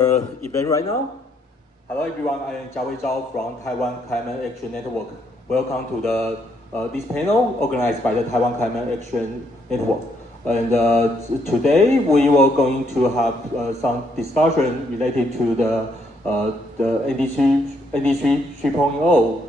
Event right now. Hello everyone, I am Jiawei Zhao from Taiwan Climate Action Network. Welcome to this panel organized by the Taiwan Climate Action Network. And today we were going to have some discussion related to the Ndc 3.0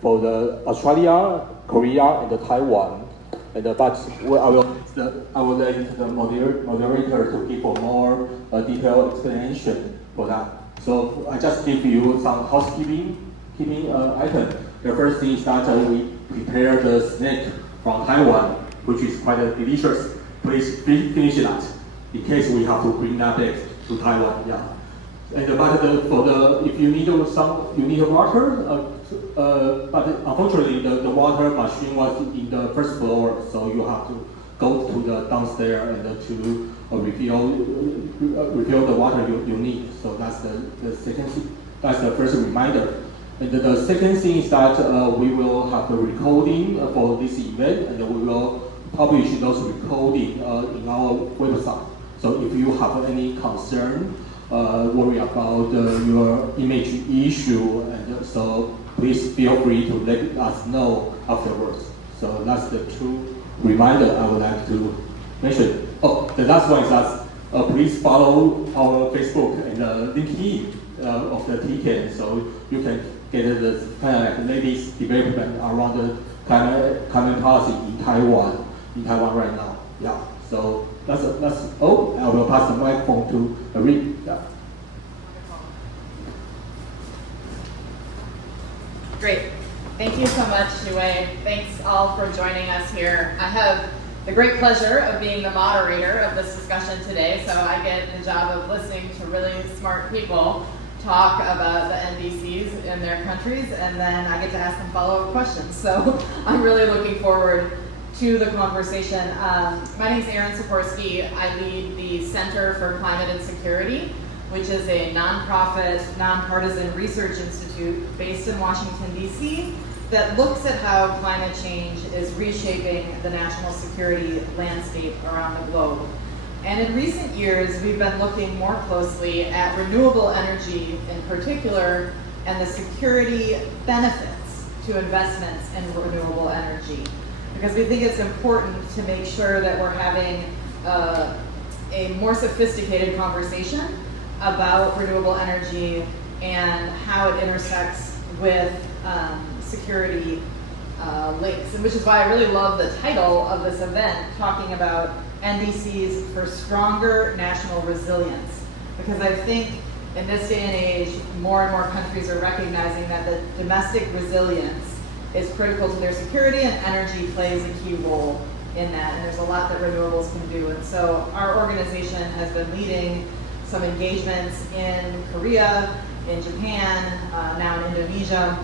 for the Australia, Korea, and Taiwan. And but I will let the moderator to give a more detailed explanation for that. So I just give you some housekeeping items. The first thing is that we prepare the snack from Taiwan, which is quite delicious. Please finish that in case we have to bring that back to Taiwan. Yeah. And but if you need water, but unfortunately the water machine was in the first floor, so you have to go to the downstairs and to refill the water you need. So that's the second thing. That's the first reminder. And the second thing is that we will have the recording for this event, and we will publish those recording in our website. So if you have any concern, worry about your image issue, and so please feel free to let us know afterwards. So that's the two reminder I would like to mention. Oh, the last one is that please follow our Facebook and LinkedIn of the Tcan, so you can get the kind of like latest development around the climate policy in Taiwan right now. Yeah. So that's all. I will pass the microphone to Rick. Yeah. Great. Thank you so much, Jiawei. Thanks all for joining us here. I have the great pleasure of being the moderator of this discussion today, so I get the job of listening to really smart people talk about the NDCs in their countries, and then I get to ask them follow-up questions. So I'm really looking forward to the conversation. My name is Erin Sikorsky. I lead the Center for Climate and Security, which is a nonprofit, nonpartisan research institute based in Washington, D.C., that looks at how climate change is reshaping the national security landscape around the globe. And in recent years, we've been looking more closely at renewable energy in particular and the security benefits to investments in renewable energy. Because we think it's important to make sure that we're having a more sophisticated conversation about renewable energy and how it intersects with security links, and which is why I really love the title of this event, talking about NDCs for stronger national resilience. Because I think in this day and age, more and more countries are recognizing that the domestic resilience is critical to their security, and energy plays a key role in that. And there's a lot that renewables can do. And so our organization has been leading some engagements in Korea, in Japan, now in Indonesia,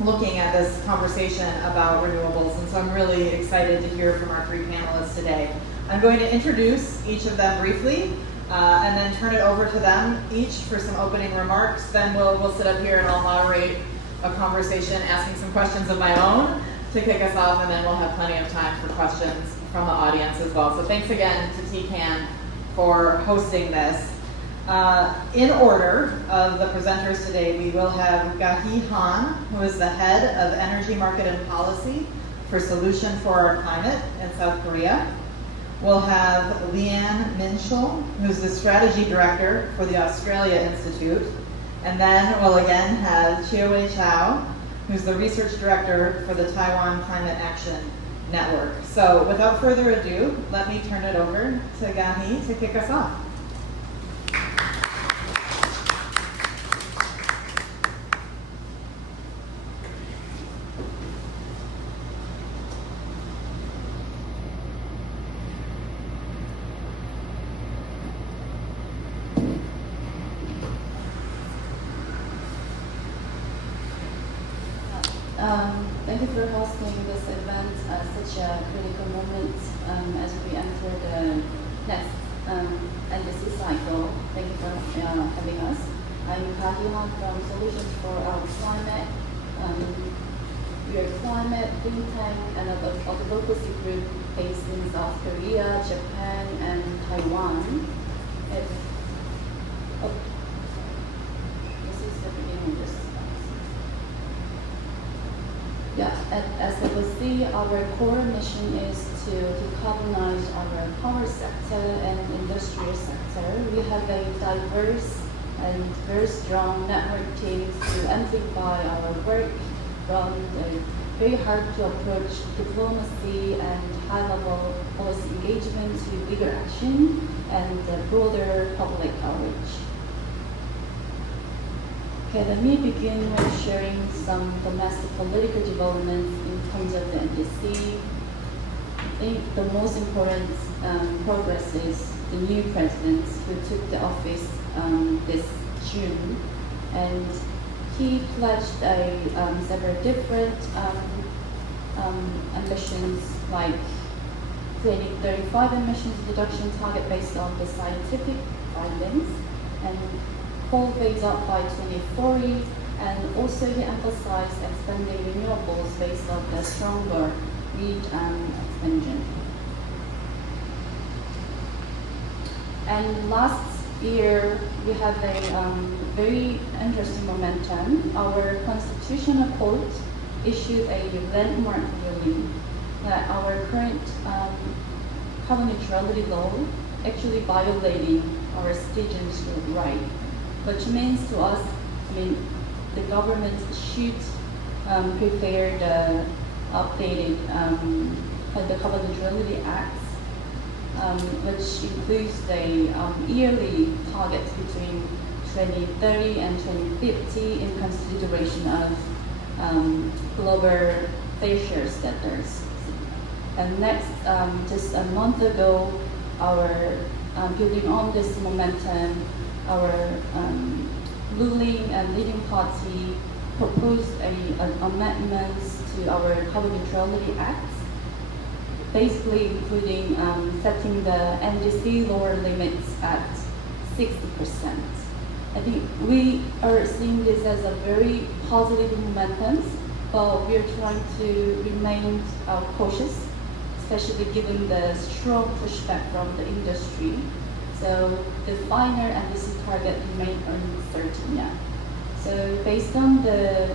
looking at this conversation about renewables. And so I'm really excited to hear from our three panelists today. I'm going to introduce each of them briefly, and then turn it over to them each for some opening remarks. Then we'll sit up here and I'll moderate a conversation, asking some questions of my own to kick us off, and then we'll have plenty of time for questions from the audience as well. So thanks again to Tcan for hosting this. In order of the presenters today, we will have Ga-hee Han, who is the head of Energy Market and Policy for Solution for Our Climate in South Korea. We'll have Leanne Minshall, who's the Strategy Director for the Australia Institute. And then we'll again have Jiawei Zhao, who's the Research Director for the Taiwan Climate Action Network. So without further ado, let me turn it over to Ga-hee to kick us off. Thank you for hosting this event at such a critical moment as we enter the next NDC cycle. Thank you for having us. I'm Ga-hee Han from Solutions for Our Climate. We are a climate think tank and advocacy group based in South Korea, Japan, and Taiwan. Basically, our core mission is to decarbonize our power sector and industrial sector. We have a diverse and very strong network teams to amplify our work from the very hard to approach diplomacy and high-level policy engagement to bigger action and broader public outreach. Okay, let me begin with sharing some domestic political developments in terms of the NDC. I think the most important progress is the new president who took the office this June, and he pledged several different ambitions like 2035 emissions reduction target based on the scientific findings and coal phase out by 2040, and also he emphasized expanding renewables based on the stronger wind expansion. And last year, we have a very interesting momentum. Our constitutional court issued a landmark ruling that our current carbon neutrality law actually violating our citizens' right, which means to us, the government should prepare the updated the Carbon Neutrality Act, which includes the yearly targets between 2030 and 2050 in consideration of global fair share standards. And next, just a month ago, our building on this momentum, our ruling and leading party proposed amendments to our Carbon Neutrality Act, basically including setting the NDC lower limits at 60%. I think we are seeing this as a very positive momentum, but we are trying to remain cautious, especially given the strong pushback from the industry. So the final NDC target remains uncertain yet. So based on the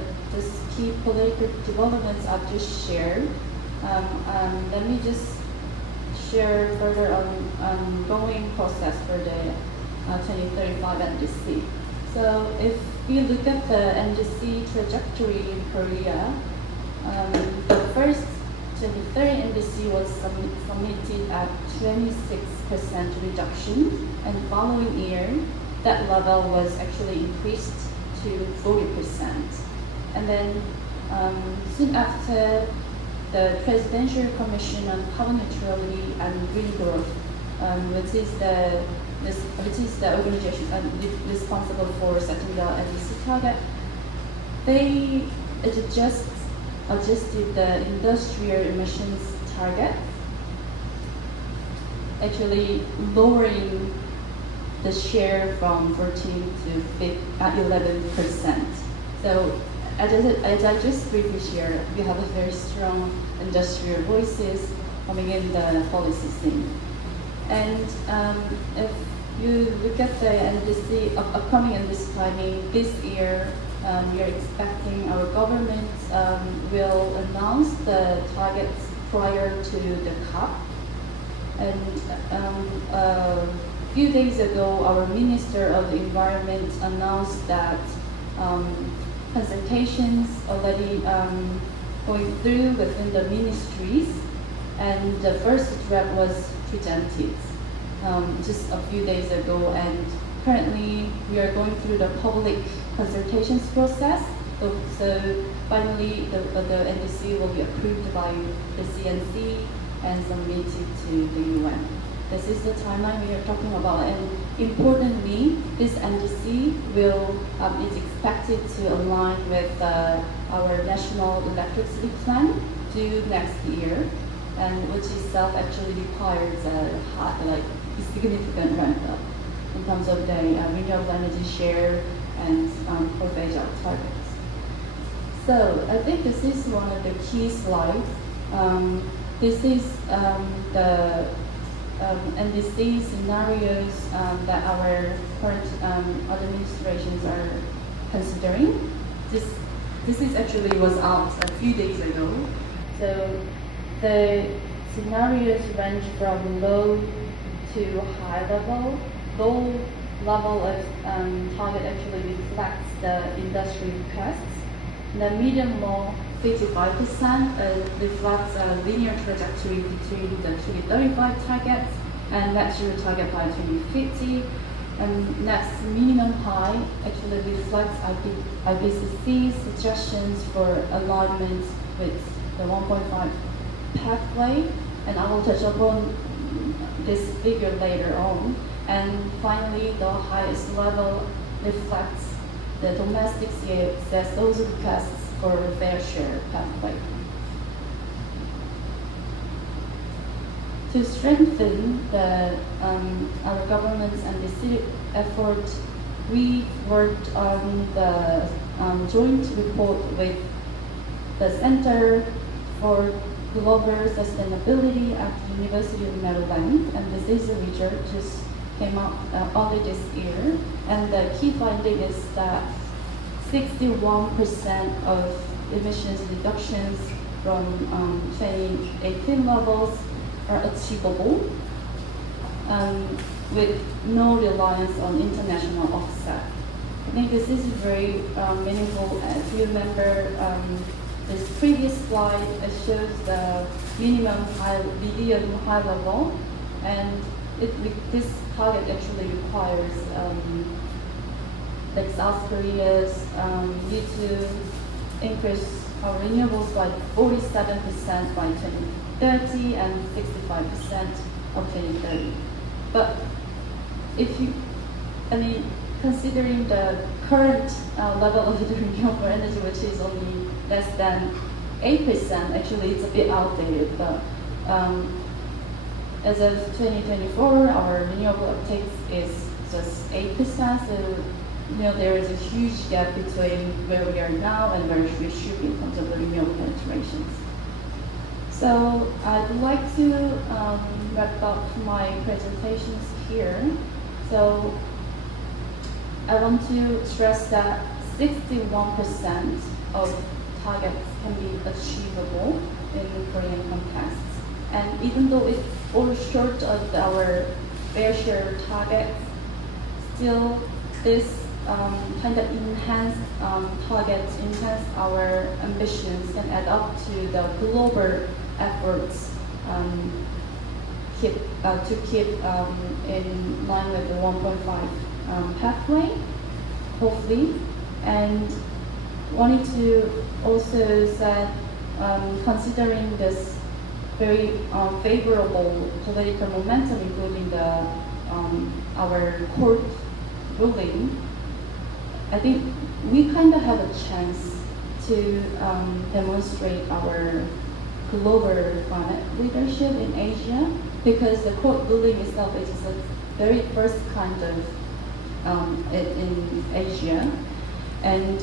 key political developments I've just shared, let me just share further on ongoing process for the 2035 NDC. So if we look at the NDC trajectory in Korea, the first 2030 NDC was submitted at 26% reduction, and following year, that level was actually increased to 40%. And then soon after, the Presidential Commission on Carbon Neutrality and Green Growth, which is the organization responsible for setting the NDC target, they adjusted the industrial emissions target, actually lowering the share from 14 to 11%. So as I just briefly shared, we have a very strong industrial voices coming in the policy scene. And if you look at the NDC, upcoming NDC timing this year, we are expecting our government will announce the targets prior to the COP. And a few days ago, our Minister of the Environment announced that consultations already going through within the ministries, and the first draft was presented just a few days ago, and currently we are going through the public consultations process. So finally the NDC will be approved by the CNC and submitted to the UN. This is the timeline we are talking about, and importantly, this NDC is expected to align with our national electricity plan due next year, and which itself actually requires a significant ramp up in terms of the renewable energy share and coal phase out targets. So I think this is one of the key slides. This is the NDC scenarios that our current administrations are considering. This is actually was out a few days ago. So the scenarios range from low to high level. Low level of target actually reflects the industry requests. The medium low 55% reflects a linear trajectory between the 2035 targets and net zero target by 2050. And next, minimum high actually reflects IPCC suggestions for alignment with the 1.5 pathway, and I will touch upon this figure later on. And finally, the highest level reflects the domestic CSO's requests for fair share pathway. To strengthen our government's and the city effort, we worked on the joint report with the Center for Global Sustainability at the University of Maryland, and this is a research just came out early this year, and the key finding is that 61% of emissions reductions from 2018 levels are achievable with no reliance on international offset. I think this is very meaningful. If you remember this previous slide, it shows the minimum high, medium, high level, and this target actually requires like South Korea's need to increase our renewables by 47% by 2030 and 65% of 2030. But considering the current level of the renewable energy, which is only less than 8%, actually it's a bit outdated. But as of 2024, our renewable uptake is just 8%. So there is a huge gap between where we are now and where we should be in terms of the renewable penetrations. So I'd like to wrap up my presentations here. So I want to stress that 61% of targets can be achievable in the Korean context. And even though it's all short of our fair share target, still this kind of enhanced targets, enhance our ambitions, and add up to the global efforts to keep in line with the 1.5 pathway, hopefully. And wanted to also say, considering this very favorable political momentum, including our court ruling, I think we kind of have a chance to demonstrate our global climate leadership in Asia, because the court ruling itself is the very first kind of in Asia, and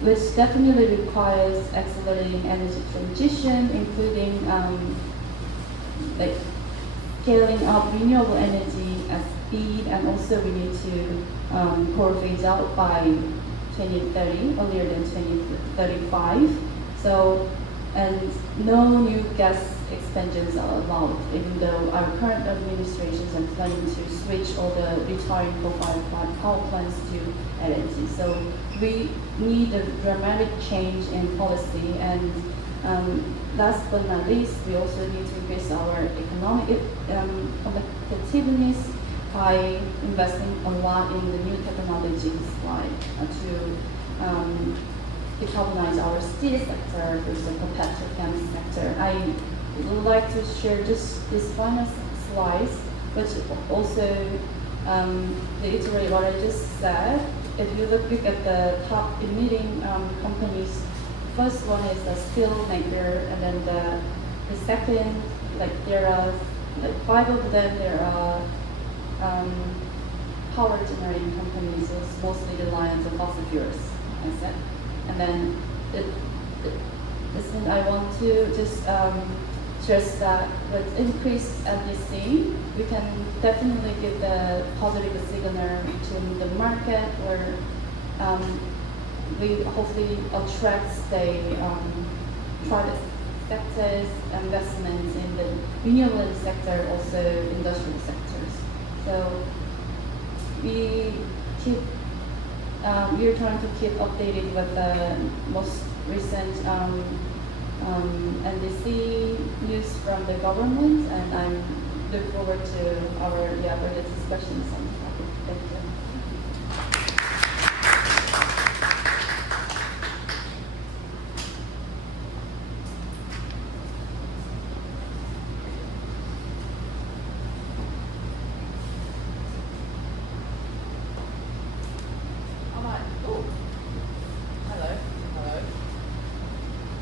which definitely requires accelerating energy transition, including like scaling up renewable energy at speed, and also we need to coal phase out by 2030, earlier than 2035. So, and no new gas expansions are allowed, even though our current administrations are planning to switch all the retiring coal-fired power plants to LNG. So we need a dramatic change in policy, and last but not least, we also need to increase our economic competitiveness by investing a lot in the new technologies like to decarbonize our steel sector versus the petrochem sector. I would like to share just this final slides, which also reiterate what I just said. If you look at the top emitting companies, first one is the steel maker, and then the second, like there are like 5 of them. There are power generating companies, so it's mostly reliant on fossil fuels, I said. And then this thing I want to just stress that with increased NDC, we can definitely give the positive signal to the market, where we hopefully attract the private factors investments in the renewable sector, also industrial sectors. So we are trying to keep updated with the most recent NDC news from the government, and I look forward to our further discussions on the topic. Thank you.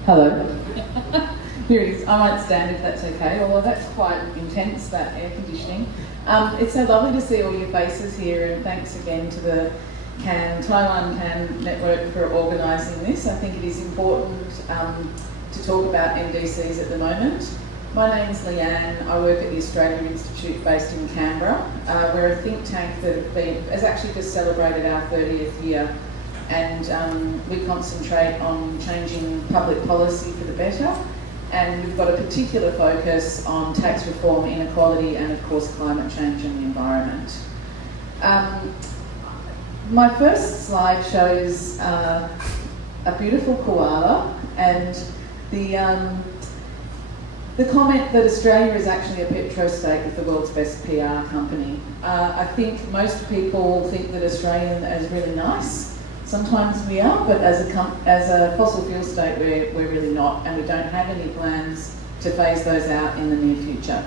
Hello. Here it is. I might stand if that's okay, although that's quite intense, that air conditioning. It's so lovely to see all your faces here, and thanks again to the Taiwan CAN network for organising this. I think it is important to talk about NDCs at the moment. My name's Leanne. I work at the Australia Institute based in Canberra. We're a think tank that has actually just celebrated our 30th year, and we concentrate on changing public policy for the better, and we've got a particular focus on tax reform, inequality, and of course climate change and the environment. My first slide shows a beautiful koala, and the comment that Australia is actually a petrostate with the world's best PR company. I think most people think that Australia is really nice. Sometimes we are, but as a fossil fuel state, we're really not, and we don't have any plans to phase those out in the near future.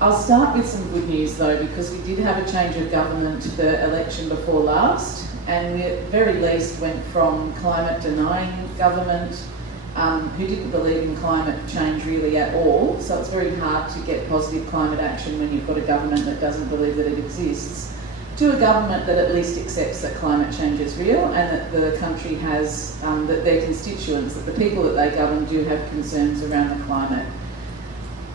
I'll start with some good news though, because we did have a change of government the election before last, and we at the very least went from climate denying government who didn't believe in climate change really at all, so it's very hard to get positive climate action when you've got a government that doesn't believe that it exists, to a government that at least accepts that climate change is real and that the country has, that their constituents, that the people that they govern do have concerns around the climate.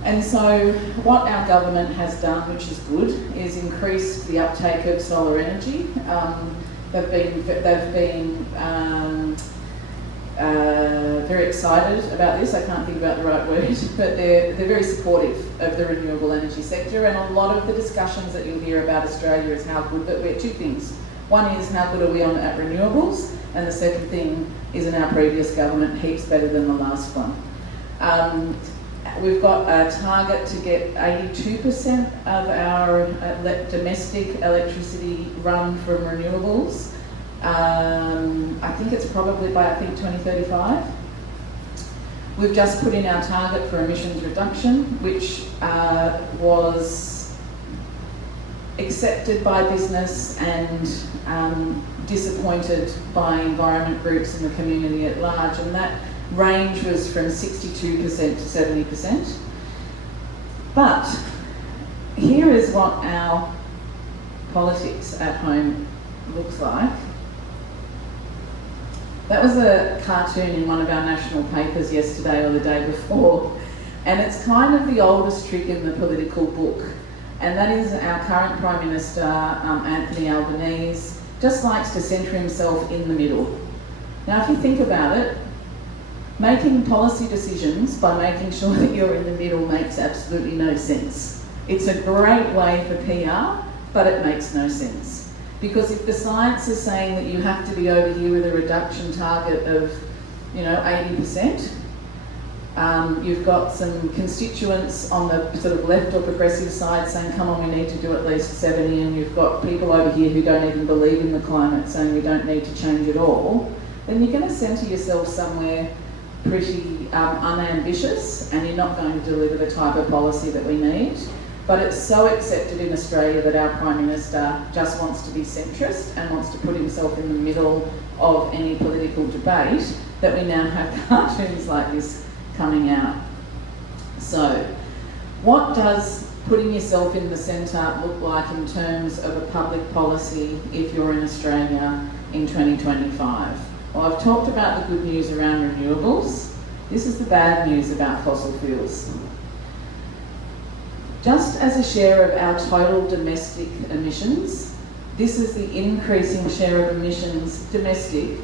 And so what our government has done, which is good, is increased the uptake of solar energy. They've been very excited about this. I can't think about the right word, but they're very supportive of the renewable energy sector, and a lot of the discussions that you'll hear about Australia is how good that we're. Two things. One is how good are we on at renewables, and the second thing is in our previous government heaps better than the last one. We've got a target to get 82% of our domestic electricity run from renewables. I think it's probably by 2035. We've just put in our target for emissions reduction, which was accepted by business and disappointed by environment groups and the community at large, and that range was from 62% to 70%. But here is what our politics at home looks like. That was a cartoon in one of our national papers yesterday or the day before, and it's kind of the oldest trick in the political book, and that is our current Prime Minister, Anthony Albanese, just likes to centre himself in the middle. Now, if you think about it, making policy decisions by making sure that you're in the middle makes absolutely no sense. It's a great way for PR, but it makes no sense. Because if the science is saying that you have to be over here with a reduction target of, 80%, you've got some constituents on the sort of left or progressive side saying, come on, we need to do at least 70, and you've got people over here who don't even believe in the climate saying we don't need to change at all, then you're going to centre yourself somewhere pretty unambitious, and you're not going to deliver the type of policy that we need. But it's so accepted in Australia that our Prime Minister just wants to be centrist and wants to put himself in the middle of any political debate that we now have cartoons like this coming out. So, what does putting yourself in the centre look like in terms of a public policy if you're in Australia in 2025? Well, I've talked about the good news around renewables. This is the bad news about fossil fuels. Just as a share of our total domestic emissions, this is the increasing share of emissions domestic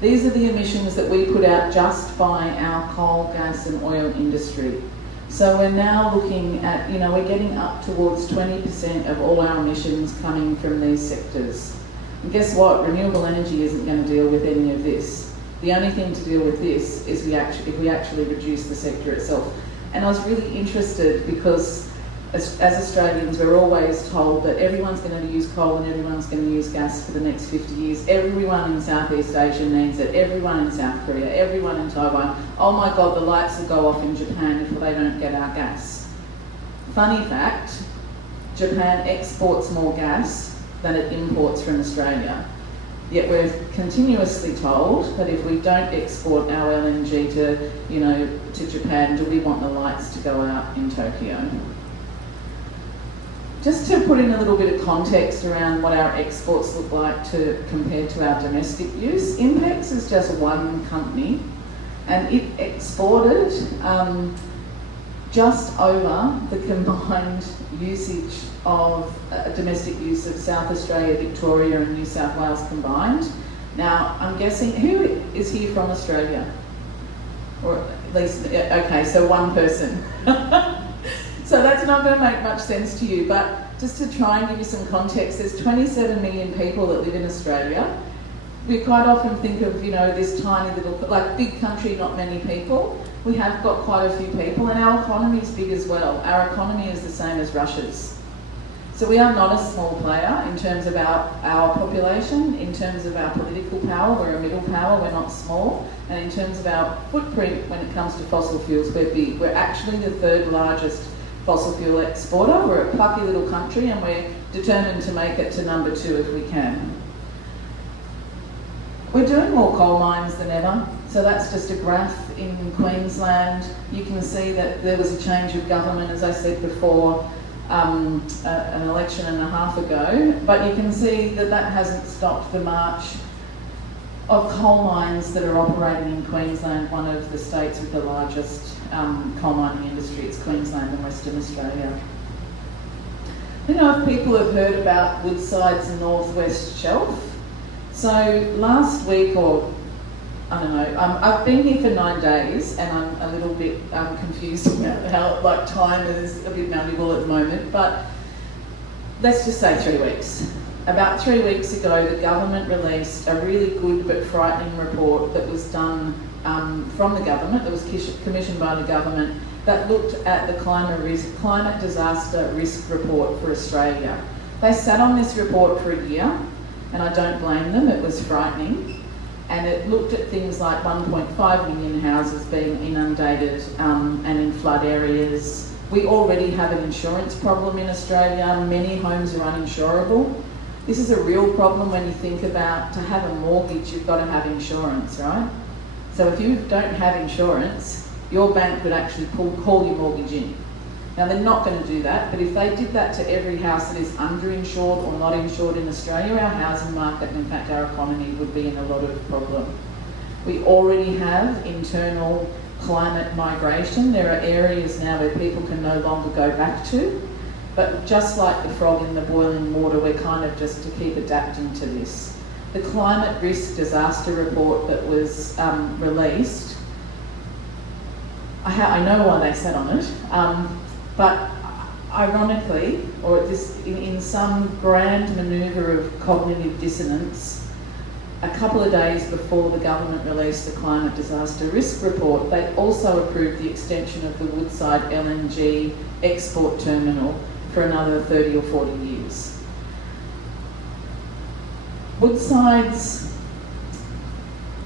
These are the emissions that we put out just by our coal, gas and oil industry. So we're now looking at, we're getting up towards 20% of all our emissions coming from these sectors. And guess what? Renewable energy isn't going to deal with any of this. The only thing to deal with this is if we actually reduce the sector itself. And I was really interested because as Australians, we're always told that everyone's going to use coal and everyone's going to use gas for the next 50 years. Everyone in Southeast Asia needs it. Everyone in South Korea, everyone in Taiwan. Oh my God, the lights will go off in Japan if they don't get our gas. Funny fact, Japan exports more gas than it imports from Australia. Yet we're continuously told that if we don't export our LNG to Japan, do we want the lights to go out in Tokyo? Just to put in a little bit of context around what our exports look like compared to our domestic use, Impex is just one company and it exported just over the combined usage of domestic use of South Australia, Victoria and New South Wales combined. Now, I'm guessing, who is here from Australia? Or at least, okay, so one person. So that's not going to make much sense to you, but just to try and give you some context, there's 27 million people that live in Australia. We quite often think of, this tiny little, like big country, not many people. We have got quite a few people and our economy is big as well. Our economy is the same as Russia's. So we are not a small player in terms of our population, in terms of our political power, we're a middle power, we're not small. And in terms of our footprint when it comes to fossil fuels, we're big. We're actually the third largest fossil fuel exporter. We're a plucky little country and we're determined to make it to number 2 if we can. We're doing more coal mines than ever. So that's just a graph in Queensland. You can see that there was a change of government, as I said before, an election and a half ago. But you can see that hasn't stopped the march of coal mines that are operating in Queensland, one of the states with the largest coal mining industry. It's Queensland and Western Australia. I don't know if people have heard about Woodside's Northwest Shelf. So last week, or I don't know, I've been here for 9 days and I'm a little bit confused about how time is a bit malleable at the moment, but let's just say 3 weeks. About 3 weeks ago, the government released a really good but frightening report that was done from the government, that was commissioned by the government, that looked at the climate disaster risk report for Australia. They sat on this report for a year, and I don't blame them, it was frightening. And it looked at things like 1.5 million houses being inundated and in flood areas. We already have an insurance problem in Australia. Many homes are uninsurable. This is a real problem when you think about, to have a mortgage, you've got to have insurance, right? So if you don't have insurance, your bank could actually call your mortgage in. Now they're not going to do that, but if they did that to every house that is underinsured or not insured in Australia, our housing market and in fact our economy would be in a lot of problem. We already have internal climate migration. There are areas now where people can no longer go back to, but just like the frog in the boiling water, we're kind of just to keep adapting to this. The climate risk disaster report that was released, I know why they sat on it, but ironically, or in some grand manoeuvre of cognitive dissonance, a couple of days before the government released the climate disaster risk report, they also approved the extension of the Woodside LNG export terminal for another 30 or 40 years. Woodside's,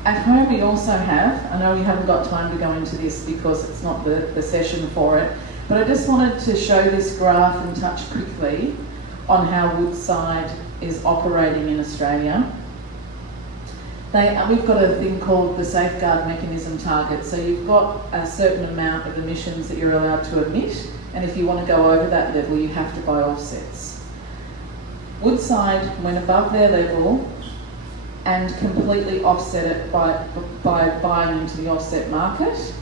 at home we also have, I know we haven't got time to go into this because it's not the session for it, but I just wanted to show this graph and touch quickly on how Woodside is operating in Australia. We've got a thing called the safeguard mechanism target. So you've got a certain amount of emissions that you're allowed to emit, and if you want to go over that level, you have to buy offsets. Woodside went above their level and completely offset it by buying into the offset market.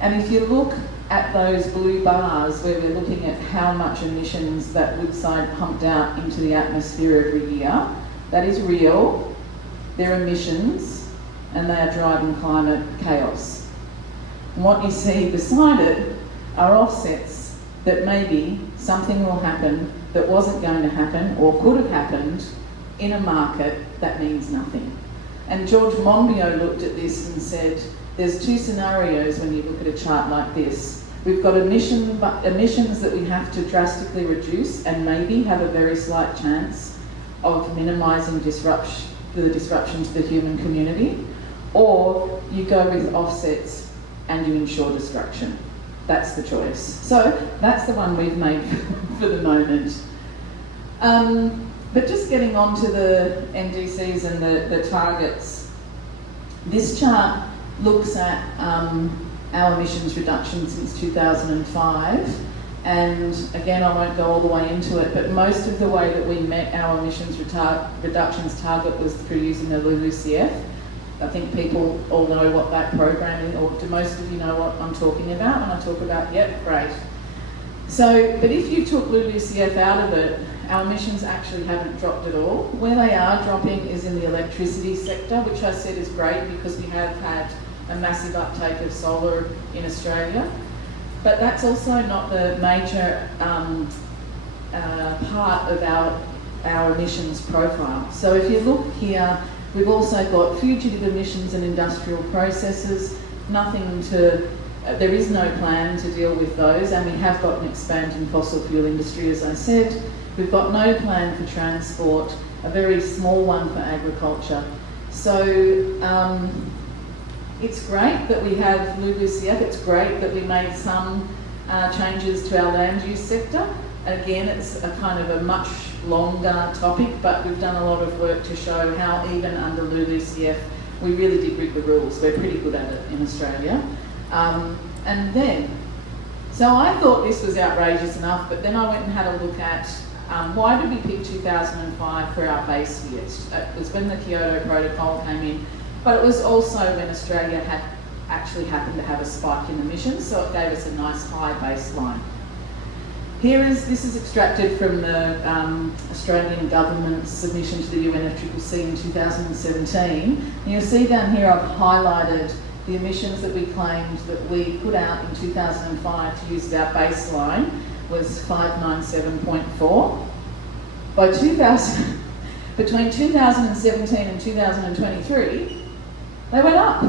And if you look at those blue bars where we're looking at how much emissions that Woodside pumped out into the atmosphere every year, that is real. They're emissions. and they are driving climate chaos. And what you see beside it are offsets that maybe something will happen that wasn't going to happen or could have happened in a market that means nothing. And George Monbiot looked at this and said, there's two scenarios when you look at a chart like this. We've got emissions that we have to drastically reduce and maybe have a very slight chance of minimising the disruption to the human community, or you go with offsets and you ensure destruction. That's the choice. So that's the one we've made for the moment. But just getting on to the NDCs and the targets, this chart looks at our emissions reduction since 2005, and again I won't go all the way into it, but most of the way that we met our emissions reductions target was through using the LULUCF. I think people all know what that program is, or do most of you know what I'm talking about when I talk about, yep, great. So, but if you took LULUCF out of it, our emissions actually haven't dropped at all. Where they are dropping is in the electricity sector, which I said is great because we have had a massive uptake of solar in Australia. But that's also not the major part of our emissions profile. So if you look here, we've also got fugitive emissions and industrial processes, there is no plan to deal with those, and we have got an expanding fossil fuel industry, as I said. We've got no plan for transport, a very small one for agriculture. So it's great that we have LULUCF, it's great that we made some changes to our land use sector. Again, it's a kind of a much longer topic, but we've done a lot of work to show how even under LULUCF, we really did rig the rules. We're pretty good at it in Australia. So I thought this was outrageous enough, but then I went and had a look at why did we pick 2005 for our base year? It was when the Kyoto Protocol came in, but it was also when Australia had actually happened to have a spike in emissions, so it gave us a nice high baseline. This is extracted from the Australian government's submission to the UNFCCC in 2017. And you'll see down here I've highlighted the emissions that we claimed that we put out in 2005 to use as our baseline was 597.4. Between 2017 and 2023, they went up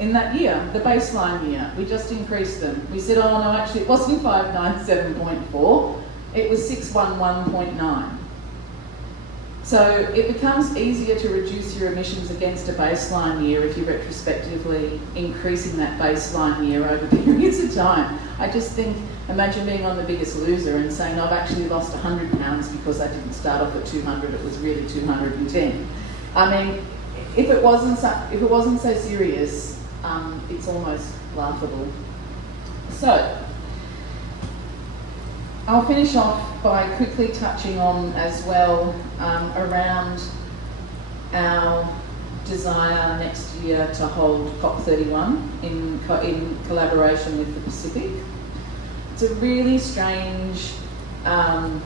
in that year, the baseline year. We just increased them. We said, oh no, actually it wasn't 597.4, it was 611.9. So it becomes easier to reduce your emissions against a baseline year if you're retrospectively increasing that baseline year over periods of time. I just think, imagine being on The Biggest Loser and saying, I've actually lost 100 pounds because I didn't start off at 200, it was really 210. I mean, if it wasn't so serious, it's almost laughable. So, I'll finish off by quickly touching on as well around our desire next year to hold COP31 in collaboration with the Pacific. It's a really strange time,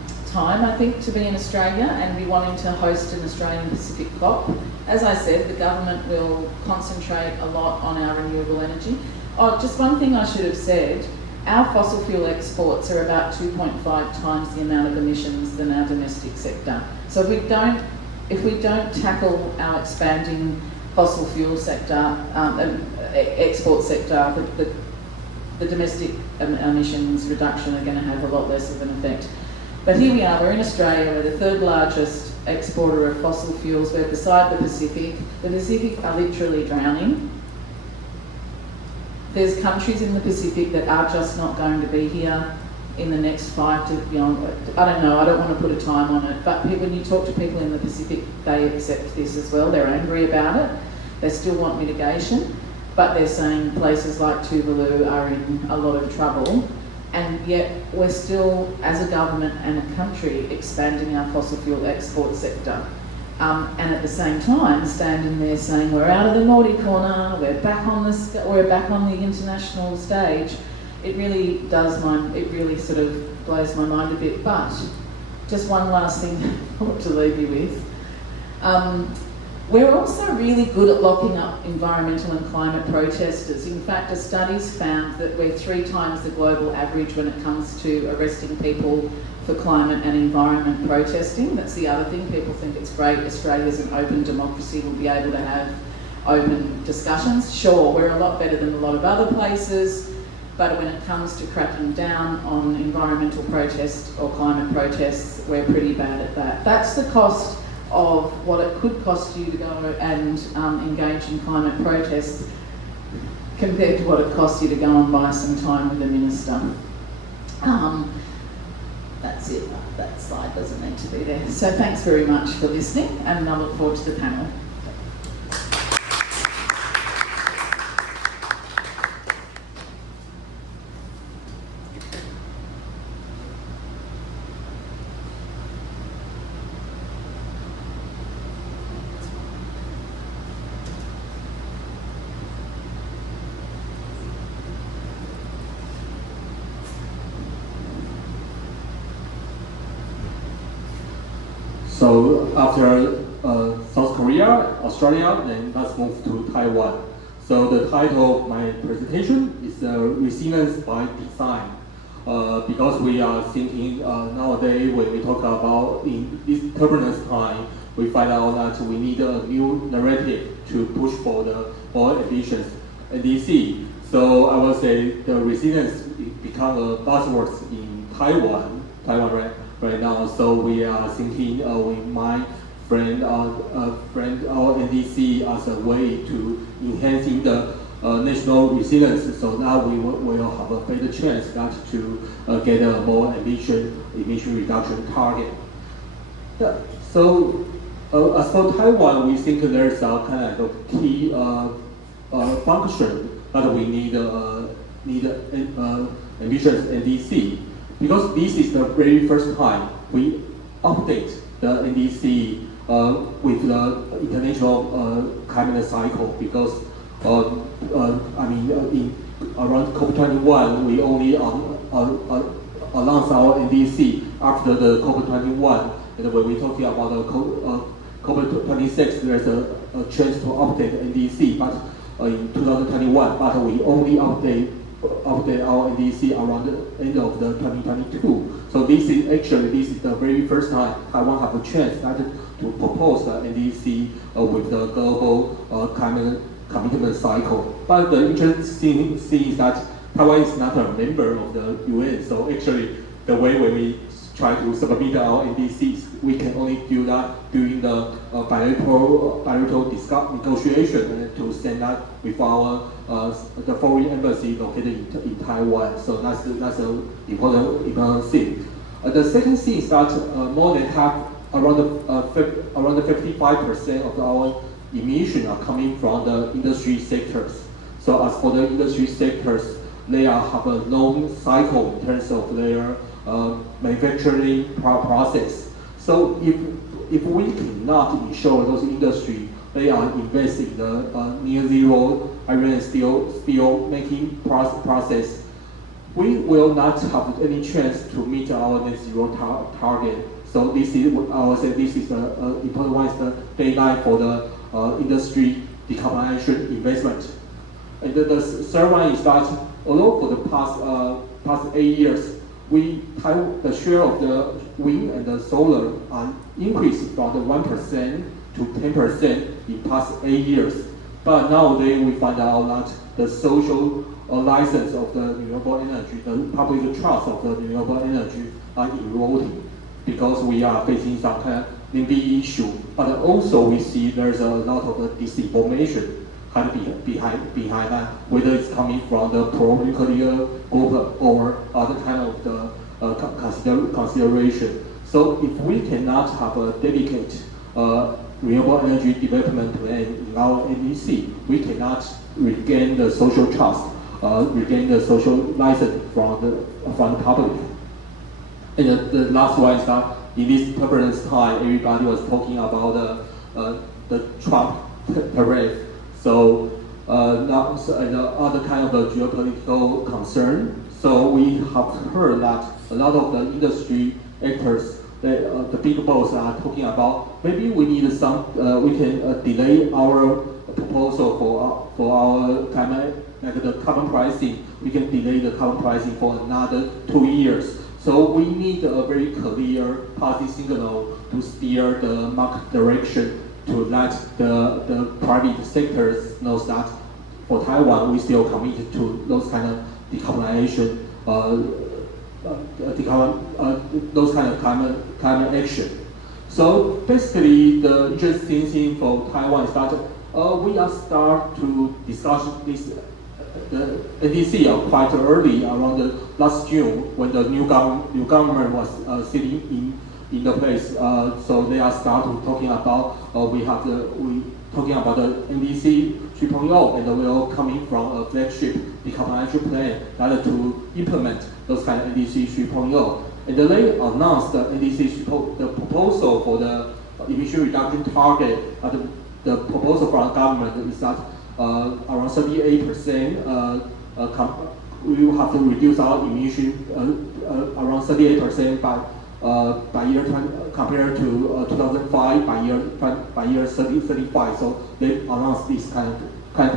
I think, to be in Australia and be wanting to host an Australian Pacific COP. As I said, the government will concentrate a lot on our renewable energy. Oh, just one thing I should have said. Our fossil fuel exports are about 2.5 times the amount of emissions than our domestic sector. So if we don't tackle our expanding fossil fuel sector, export sector, the domestic emissions reduction are going to have a lot less of an effect. But here we are, we're in Australia, we're the third largest exporter of fossil fuels, we're beside the Pacific. The Pacific are literally drowning. There's countries in the Pacific that are just not going to be here in the next 5 to, I don't know, I don't want to put a time on it, but when you talk to people in the Pacific, they accept this as well. They're angry about it. They still want mitigation, but they're saying places like Tuvalu are in a lot of trouble, and yet we're still, as a government and a country, expanding our fossil fuel export sector. And at the same time, standing there saying we're out of the naughty corner, we're back on the international stage. It really sort of blows my mind a bit. But just one last thing I want to leave you with. We're also really good at locking up environmental and climate protesters. In fact, a study's found that we're 3 times the global average when it comes to arresting people for climate and environment protesting. That's the other thing. People think it's great Australia's an open democracy, we'll be able to have open discussions. Sure, we're a lot better than a lot of other places, but when it comes to cracking down on environmental protests or climate protests, we're pretty bad at that. That's the cost of what it could cost you to go and engage in climate protests compared to what it costs you to go and buy some time with a minister. That's it. That slide doesn't need to be there. So thanks very much for listening, and I look forward to the panel. So after South Korea, Australia, then let's move to Taiwan. So the title of my presentation is Resilience by Design. Because we are thinking nowadays when we talk about in this turbulent time, we find out that we need a new narrative to push for the more ambitious NDC. So I would say the resilience become a buzzword in Taiwan right now. So we are thinking we might frame our NDC as a way to enhancing the national resilience, so that we will have a better chance to get a more ambitious emission reduction target. So as for Taiwan, we think there's a kind of key function that we need ambitious NDC. Because this is the very first time we update the NDC with the international climate cycle. Because in around COP21, we only announced our NDC after the COP21, and when we're talking about the COP26, there's a chance to update the NDC, but in 2021, but we only update our NDC around the end of the 2022. So this is the very first time Taiwan have a chance to propose the NDC with the global climate commitment cycle. But the interesting thing is that Taiwan is not a member of the UN. So actually, the way when we try to submit our NDCs, we can only do that during the bilateral negotiation, and to send that with our the foreign embassy located in Taiwan. So that's an important thing. The second thing is that more than half, around 55% of our emissions are coming from the industry sectors. So as for the industry sectors, they have a long cycle in terms of their manufacturing process. So if we cannot ensure those industries they are investing in the near zero iron and steel making process, we will not have any chance to meet our net zero target. So this is, I would say, this is the important one, is the deadline for the industry decarbonization investment. And the third one is that although for the past 8 years, the share of the wind and the solar are increased from the 1% to 10% in past 8 years. But nowadays we find out that the social license of the renewable energy, the public trust of the renewable energy are eroding, because we are facing some kind of NIMBY issue. But also we see there's a lot of disinformation behind that, whether it's coming from the pro-nuclear group or other kind of the consideration. So if we cannot have a dedicated renewable energy development plan in our NDC, we cannot regain the social trust, regain the social license from the public. And the last one is that in this turbulence time, everybody was talking about the Trump tariff. So now and other kind of geopolitical concern. So we have heard that a lot of the industry actors, the big boss are talking about maybe we need some, we can delay our proposal for our climate, like the carbon pricing. We can delay the carbon pricing for another 2 years. So we need a very clear policy signal to steer the market direction to let the private sectors know that for Taiwan we still committed to those kind of decarbonization, those kind of climate action. So basically, the interesting thing for Taiwan is that we are start to discuss this the NDC quite early, around the last June, when the new government was sitting in the place. So they are start to talking about we talking about the NDC 3.0, and we are coming from a flagship decarbonization plan that to implement those kind of NDC 3.0. And they announced the NDC the proposal for the emission reduction target. The proposal from the government is that around 38%. We will have to reduce our emission around 38% by year 20, compared to 2005 by year 2035. So they announced this kind of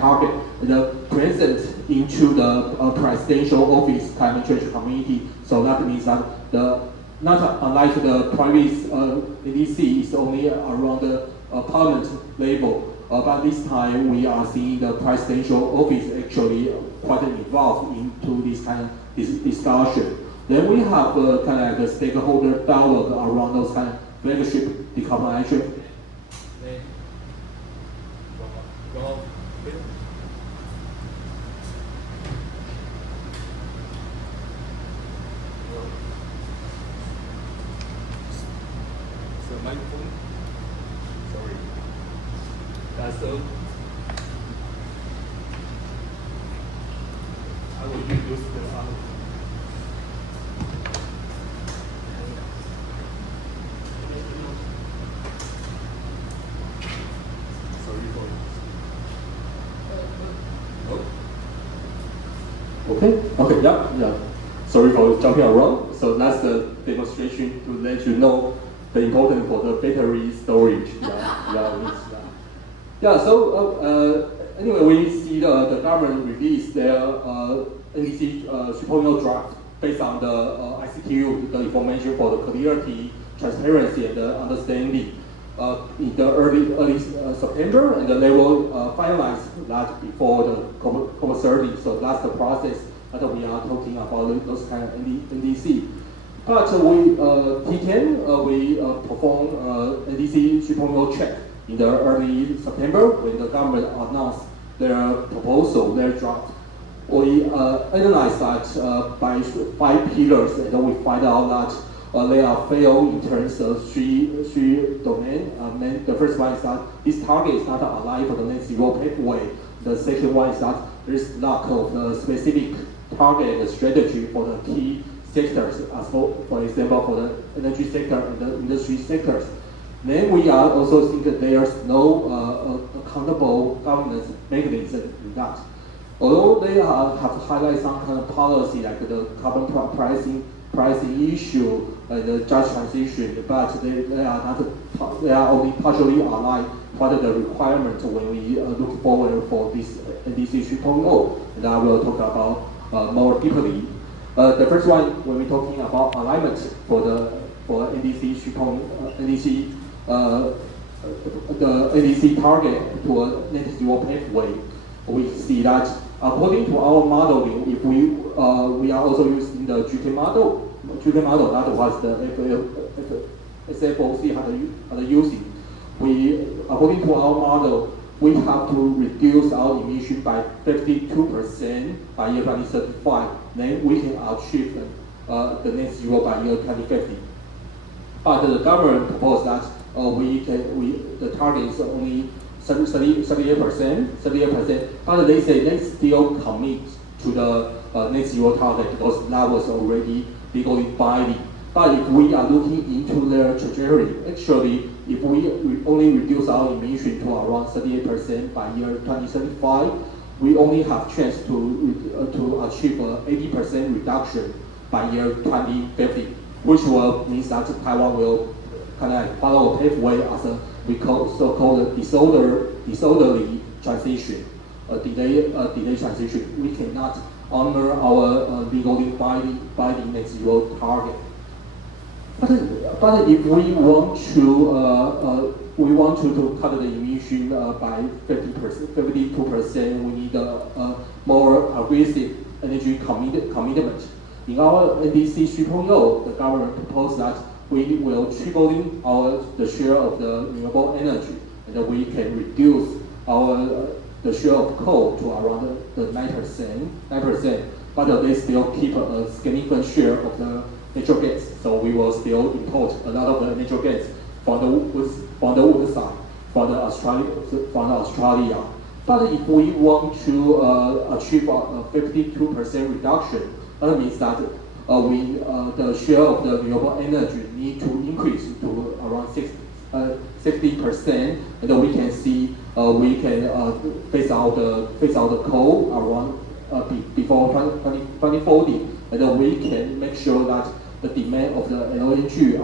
target. The present into the presidential office climate change committee. So that means that not unlike the previous NDC is only around the parliament level. But this time we are seeing the presidential office actually quite involved into this kind of discussion. Then we have kind of like a stakeholder dialogue around those kind of flagship decarbonization. So I will use the other. Sorry for Okay, yeah. Sorry for jumping around. So that's the demonstration to let you know the importance for the battery storage. Yeah, so anyway, we see the government released their NDC 3.0 draft based on the ICTU, the information for the clarity, transparency, and understanding in the early September, and they will finalize that before the COP30. So that's the process that we are talking about, those kind of NDC. But we, Tcan, we perform NDC 3.0 check in the early September when the government announced their proposal, their draft. We analyzed that by 5 pillars, and we find out that they are failed in terms of three domains. The first one is that this target is not aligned for the net zero pathway. The second one is that there is lack of specific target and strategy for the key sectors, as for example for the energy sector and the industry sectors. Then we are also think that there's no accountable governance mechanism in that. Although they have highlighted some kind of policy like the carbon pricing issue and the just transition, but they are only partially aligned what are the requirements when we look forward for this NDC 3.0, and I will talk about more deeply. The first one, when we're talking about alignment for NDC 3.0, the NDC target to a net zero pathway, we see that according to our modeling, if we are also using the GK model that was the SFOC had using. According to our model, we have to reduce our emission by 52% by year 2035. Then we can achieve the net zero by year 2050. But the government proposed that the target is only 38%, but they say they still commit to the net zero target because that was already legally binding. But if we are looking into their trajectory, actually, if we only reduce our emission to around 38% by year 2035, we only have chance to achieve an 80% reduction by year 2050. which will means that Taiwan will kind of follow a pathway as a so-called disorderly transition, delay transition. We cannot honor our legally binding net zero target. But if we want to cut the emission by 52%, we need a more aggressive energy commitment. In our NDC 3.0, the government proposed that we will tripling the share of the renewable energy, and that we can reduce the share of coal to around the 9%, but they still keep a significant share of the natural gas. So we will still import a lot of the natural gas from the wood side, from Australia. But if we want to achieve a 52% reduction, that means that the share of the renewable energy need to increase to around 60%, and then we can see we can phase out the coal around before 2040, and then we can make sure that the demand of the LNG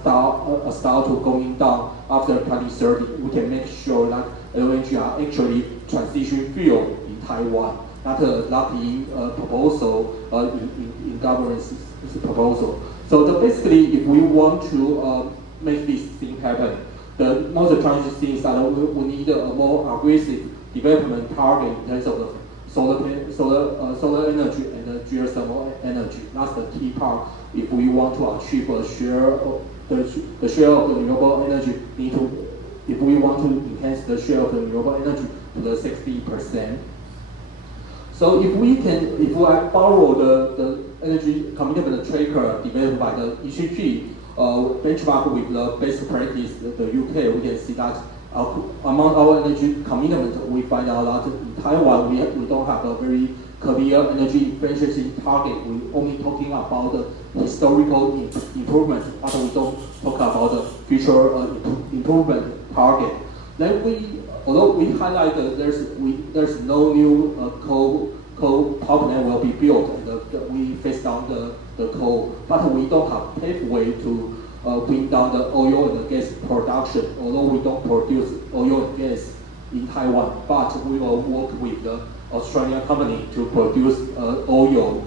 start to going down after 2030. We can make sure that LNG are actually transition fuel in Taiwan, not in proposal in government's proposal. So basically, if we want to make this thing happen, the most challenging thing is that we need a more aggressive development target in terms of the solar energy and the geothermal energy. That's the key part. If we want to achieve a share of the share of the renewable energy, if we want to enhance the share of the renewable energy to the 60%. So if I borrow the energy commitment tracker developed by the ECG, benchmark with the best practice, the UK, we can see that among our energy commitment, we find out that in Taiwan we don't have a very clear energy efficiency target. We're only talking about the historical improvement, but we don't talk about the future improvement target. Then although we highlight that there's no new coal power plant will be built, and we phase down the coal, but we don't have pathway to bring down the oil and the gas production. Although we don't produce oil and gas in Taiwan, but we will work with the Australian company to produce oil.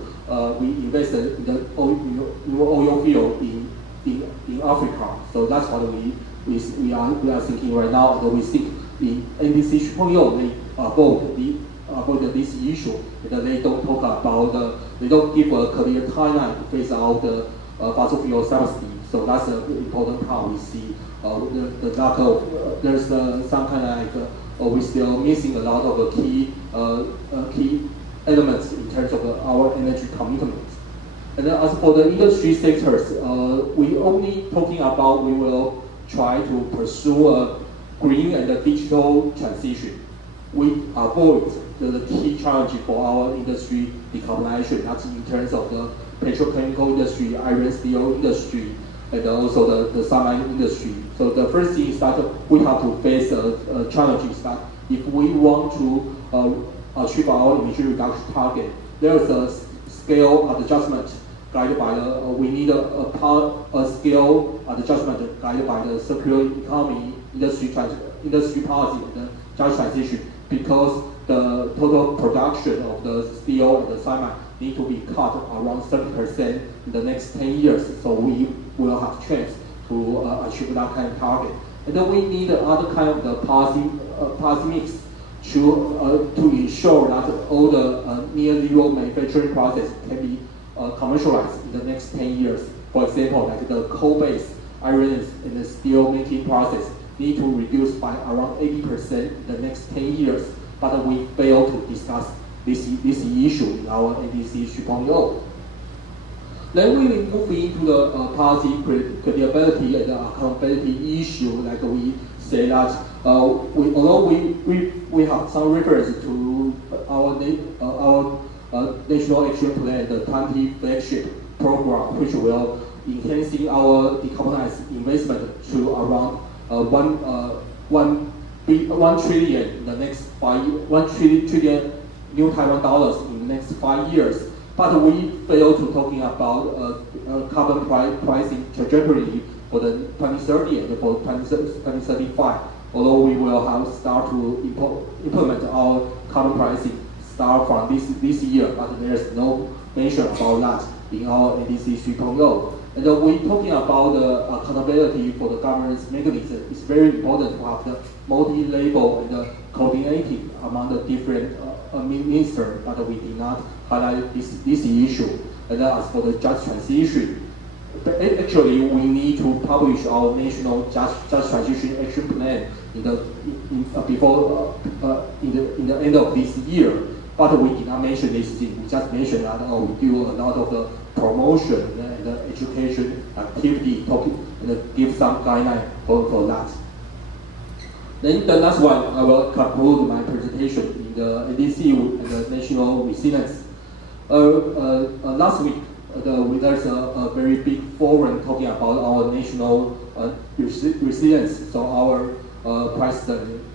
We invested in the oil field in Africa. So that's what we are thinking right now. And we think in NDC 3.0 they avoid this issue, and they don't talk about they don't give a clear timeline to phase out the fossil fuel subsidy. So that's an important part we see. The lack of there's some kind of like we're still missing a lot of key elements in terms of our energy commitment. And then as for the industry sectors, we only talking about we will try to pursue a green and a digital transition. We avoid the key challenge for our industry decarbonization. That's in terms of the petrochemical industry, iron steel industry, and also the cement industry. So the first thing is that we have to face challenges that if we want to achieve our emission reduction target, there is a scale adjustment guided by we need a scale adjustment guided by the circular economy, industry policy, and the just transition, because the total production of the steel and the cement need to be cut around 30% in the next 10 years. So we will have chance to achieve that kind of target. And then we need other kind of the policy mix to ensure that all the near zero manufacturing process can be commercialized in the next 10 years. For example, like the coal-based iron and the steel making process need to reduce by around 80% in the next 10 years, but we fail to discuss this issue in our NDC 3.0. Then we move into the policy credibility and accountability issue. Like we say that although we have some reference to our national action plan, the 20 flagship program, which will enhancing our decarbonized investment to around 1 trillion in the next 1 trillion new Taiwan dollars in the next 5 years. but we fail to talking about carbon pricing trajectory for the 2030 and for 2035. Although we will have start to implement our carbon pricing start from this year, but there is no mention about that in our NDC 3.0. And we talking about the accountability for the governance mechanism. It's very important to have the multi-level and coordinating among the different ministers, but we did not highlight this issue. And as for the just transition, actually we need to publish our national just transition action plan in the end of this year. But we did not mention this thing. We just mentioned that we do a lot of the promotion and education activity, talking and give some guideline for that. Then the last one, I will conclude my presentation in the NDC and the national resilience. Last week, there's a very big forum talking about our national resilience. So our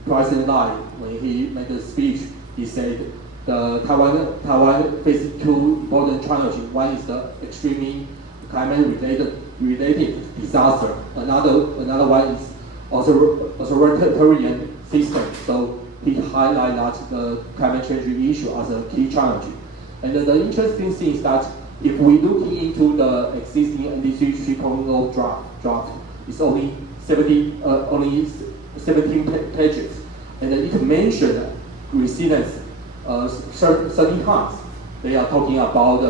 President Lai, when he made the speech, he said the Taiwan faces two important challenges. One is the extreme climate-related disaster. Another one is authoritarian system. So he highlighted that the climate change issue as a key challenge. And the interesting thing is that if we look into the existing NDC 3.0 draft, it's only 17 pages, and it mentioned resilience 30 times. They are talking about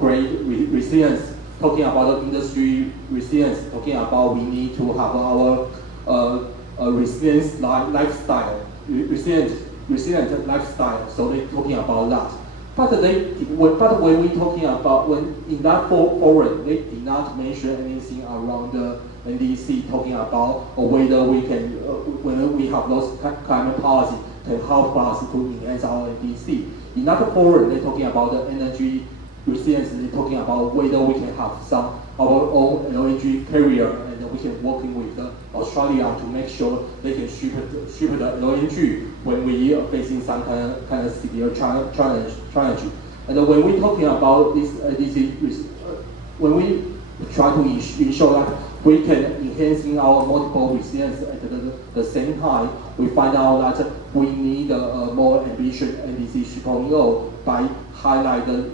great resilience, talking about industry resilience, talking about we need to have our resilient lifestyle, resilient lifestyle. So they're talking about that. But when we talking about in that forum, they did not mention anything around the NDC talking about whether we can whether we have those climate policy can help us to enhance our NDC. In that forum, they're talking about the energy resilience. They're talking about whether we can have some our own LNG carrier, and we can working with Australia to make sure they can ship the LNG when we are facing some kind of severe challenge. And when we talking about this when we try to ensure that we can enhancing our multiple resilience at the same time, we find out that we need a more ambitious NDC 3.0 by highlighting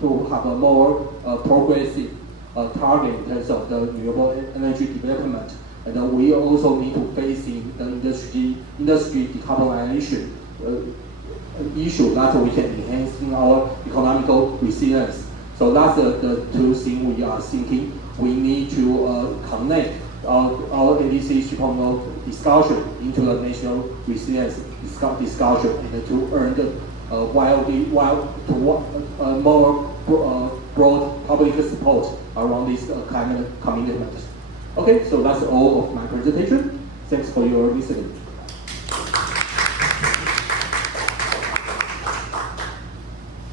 to have a more progressive target in terms of the renewable energy development. And we also need to face in the industry decarbonization issue that we can enhance in our economical resilience. So that's the two things we are thinking. We need to connect our NDC 3.0 discussion into the national resilience discussion, and to earn the more broad public support around this climate commitment. Okay, so that's all of my presentation. Thanks for your listening.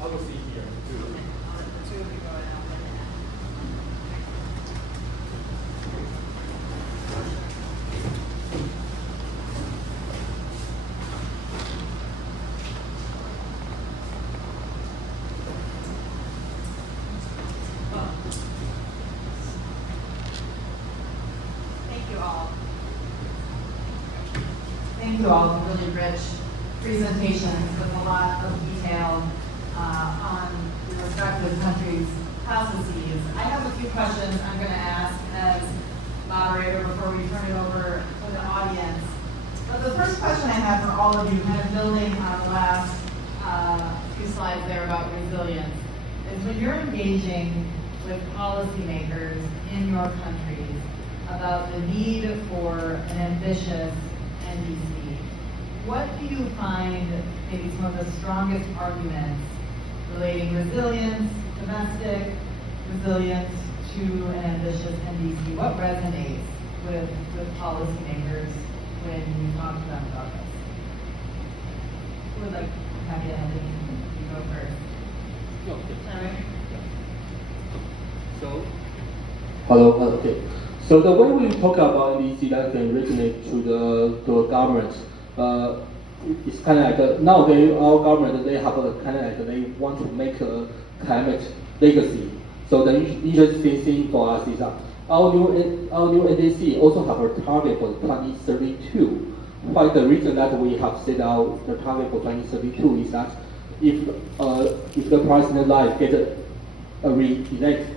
I will see here too. Thank you all for really rich presentations with a lot of detail on your respective countries' processes. I have a few questions I'm going to ask as moderator before we turn it over to the audience. But the first question I have for all of you, kind of building on the last few slides there about resilience, is when you're engaging with policymakers in your countries about the need for an ambitious NDC, what do you find maybe some of the strongest arguments relating resilience, domestic resilience to an ambitious NDC? What resonates with policymakers when you talk to them about this? Who would like to have you go first? No, okay. All right. So, hello, okay. So the way we talk about NDC that can resonate to the government, it's kind of like nowadays our government, they have a kind of like they want to make a climate legacy. So the interesting thing for us is that our new NDC also have a target for 2032. Why the reason that we have set out the target for 2032 is that if the president life gets re-elected,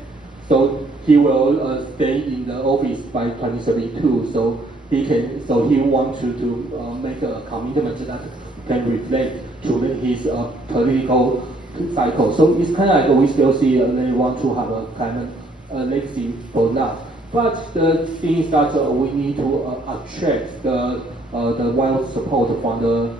so he will stay in the office by 2032. So he wants to make a commitment that can reflect to his political cycle. So it's kind of like we still see they want to have a climate legacy for that. But the thing is that we need to attract the wild support from the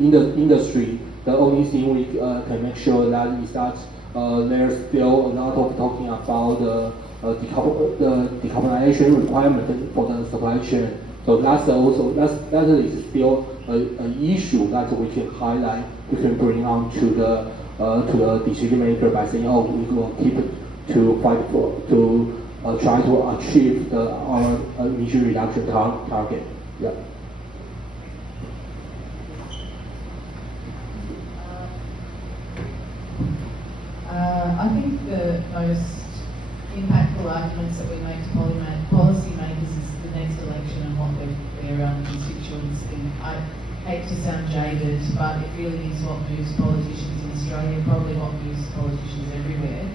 industry. The only thing we can make sure that is that there's still a lot of talking about the decarbonization requirement for the supply chain. So that is still an issue that we can highlight, we can bring on to the decision maker by saying, oh, we will keep to fight for try to achieve our emission reduction target. Yeah. I think the most impactful arguments that we make to policymakers is the next election and what their constituents think. I hate to sound jaded, but it really is what moves politicians in Australia, probably what moves politicians everywhere.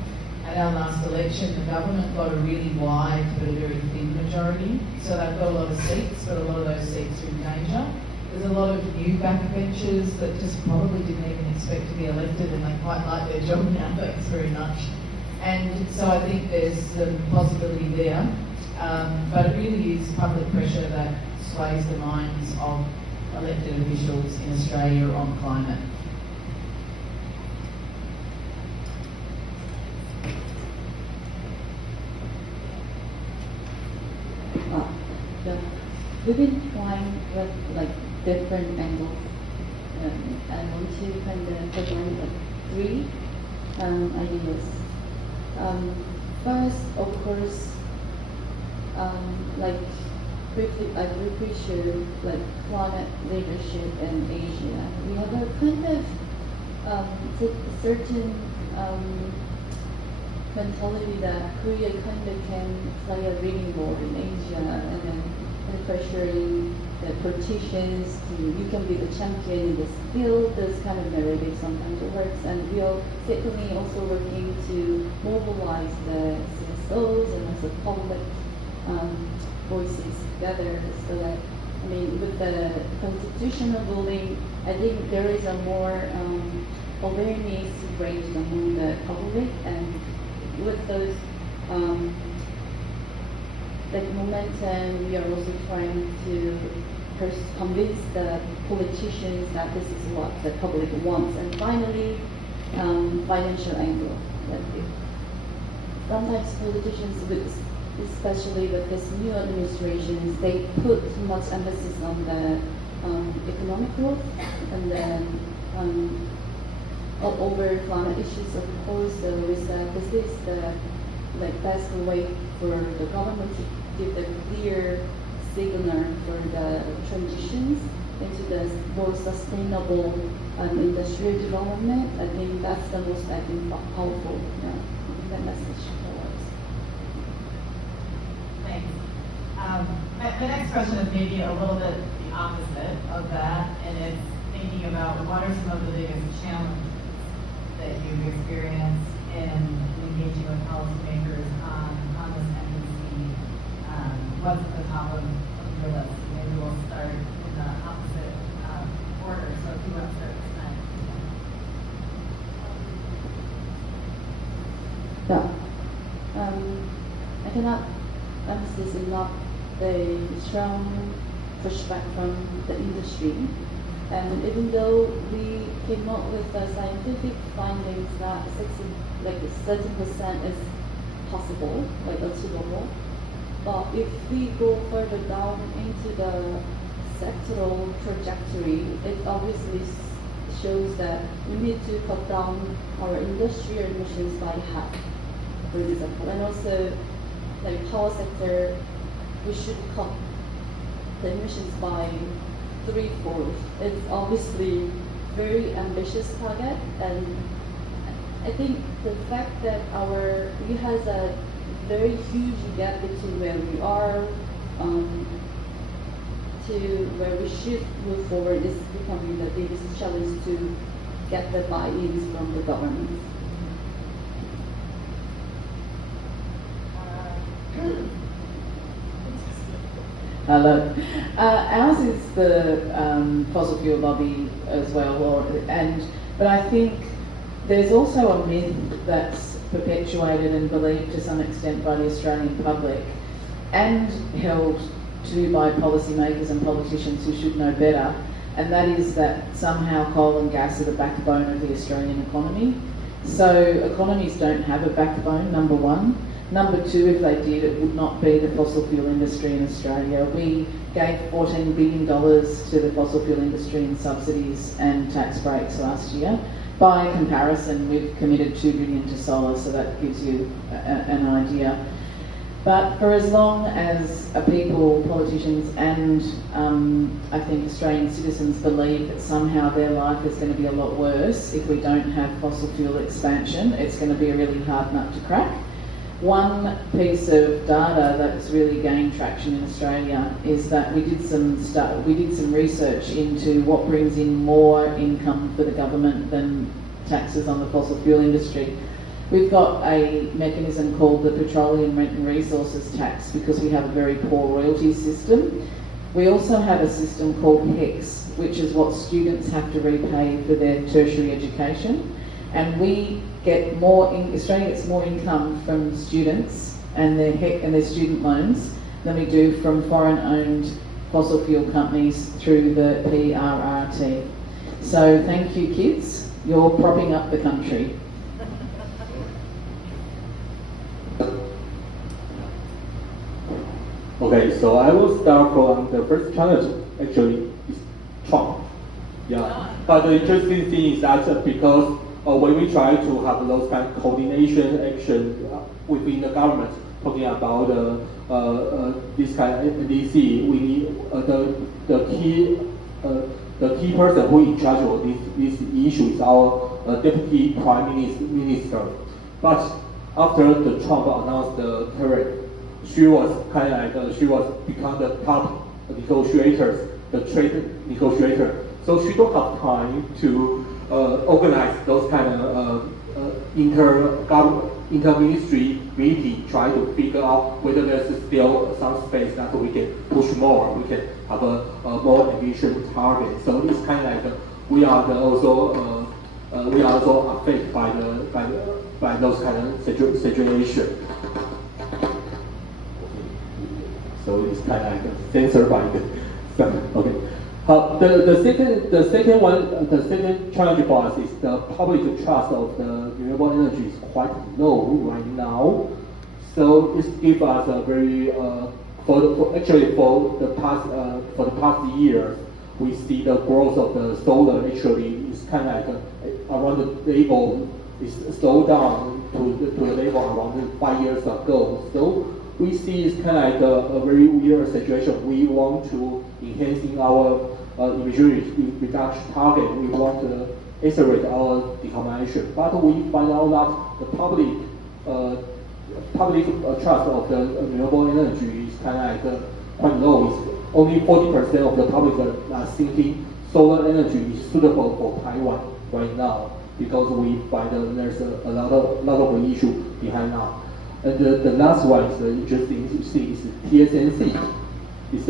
At our last election, the government got a really wide but a very thin majority, so they've got a lot of seats, but a lot of those seats are in danger. There's a lot of new backbenchers that just probably didn't even expect to be elected and they quite like their job now, thanks very much. And so I think there's some possibility there, but it really is public pressure that sways the minds of elected officials in Australia on climate. We've been trying with different angles. I want to kind of present three ideas. First, of course, briefly, I appreciate climate leadership in Asia. We have a kind of certain mentality that Korea kind of can play a leading role in Asia and then pressuring the politicians to, you can be the champion in this field. This kind of narrative sometimes works, and we are certainly also working to mobilize the CSOs and also public voices together, so that, I mean, with the constitutional building, I think there is a more awareness raised among the public, and with those momentum, we are also trying to convince the politicians that this is what the public wants. And finally, financial angle. Sometimes politicians, especially with this new administration, they put too much emphasis on the economic growth, and then over climate issues. Of course, this is the best way for the government to give the clear signal for the transitions into the more sustainable industrial development. I think that's the most powerful that message for us. Thanks. The next question is maybe a little bit the opposite of that, and it's thinking about what are some of the biggest challenges that you've experienced in engaging with policymakers on this NDC. What's at the top of your list? Maybe we'll start in the opposite order. So if you want to start this time. I cannot emphasize enough the strong pushback from the industry. And even though we came up with the scientific findings that 30% is possible, achievable, but if we go further down into the sectoral trajectory, it obviously shows that we need to cut down our industrial emissions by half, for example. And also, power sector, we should cut the emissions by 3/4. It's obviously very ambitious target, and I think the fact that we has a very huge gap between where we are to where we should move forward is becoming the biggest challenge to get the buy-ins from the government. Hello. Ours is the fossil fuel lobby as well, but I think there's also a myth that's perpetuated and believed to some extent by the Australian public and held to by policymakers and politicians who should know better, and that is that somehow coal and gas are the backbone of the Australian economy. So economies don't have a backbone, number one. Number two, if they did, it would not be the fossil fuel industry in Australia. We gave $14 billion to the fossil fuel industry in subsidies and tax breaks last year. By comparison, we've committed $2 billion to solar, so that gives you an idea. But for as long as people, politicians and I think Australian citizens believe that somehow their life is going to be a lot worse if we don't have fossil fuel expansion, it's going to be a really hard nut to crack. One piece of data that's really gained traction in Australia is that we did some research into what brings in more income for the government than taxes on the fossil fuel industry. We've got a mechanism called the Petroleum Rent and Resources Tax because we have a very poor royalty system. We also have a system called HEX, which is what students have to repay for their tertiary education. And Australia gets more income from students and their student loans than we do from foreign-owned fossil fuel companies through the PRRT. So thank you, kids. You're propping up the country. Okay, so I will start from the first challenge. Actually, is Trump. Yeah, but the interesting thing is that because when we try to have those kind of coordination action within the government, talking about this kind of NDC, we need the key person who is in charge of this issue is our deputy prime minister. But after the Trump announced the tariff, she was become the top negotiator, the trade negotiator. So she don't have time to organize those kind of inter-ministry meeting, try to figure out whether there's still some space that we can push more, we can have a more ambitious target. So it's kind of like we are also affected by those kind of situation. So it's kind of like censored by the okay. The second challenge for us is the public trust of the renewable energy is quite low right now. So it gives us a very for the past years we see the growth of the solar actually is kind of like around the level is slowed down to the level around 5 years ago. So we see it's kind of like a very weird situation. We want to enhance our emission reduction target. We want to accelerate our decarbonization, but we find out that the public trust of the renewable energy is kind of like quite low. It's only 40% of the public are thinking solar energy is suitable for Taiwan right now because we find there's a lot of issue behind now. And the last one is interesting to see is TSNC. It's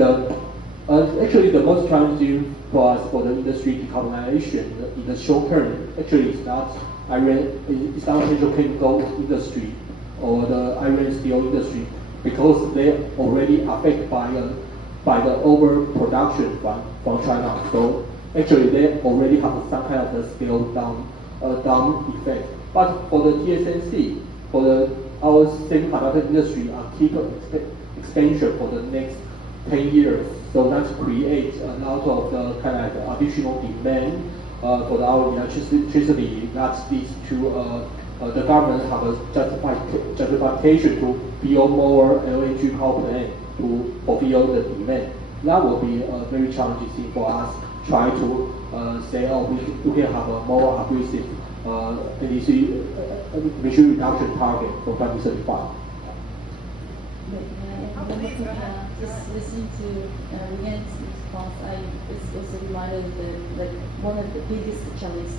actually the most challenging for us for the industry decarbonization in the short term. Actually, it's not petrochemical industry or the iron steel industry because they already affected by the overproduction from China. So actually, they already have some kind of a scale down effect. But for the TSNC, our semiconductor industry keep expansion for the next 10 years. So that creates a lot of the kind of additional demand for our electricity. That leads to the government have a justification to build more LNG power plant to fulfill the demand. That will be a very challenging thing for us. Try to say, we can have a more aggressive NDC emission reduction target for 2035. Just listening to Rian's response, it's also reminded that like one of the biggest challenges.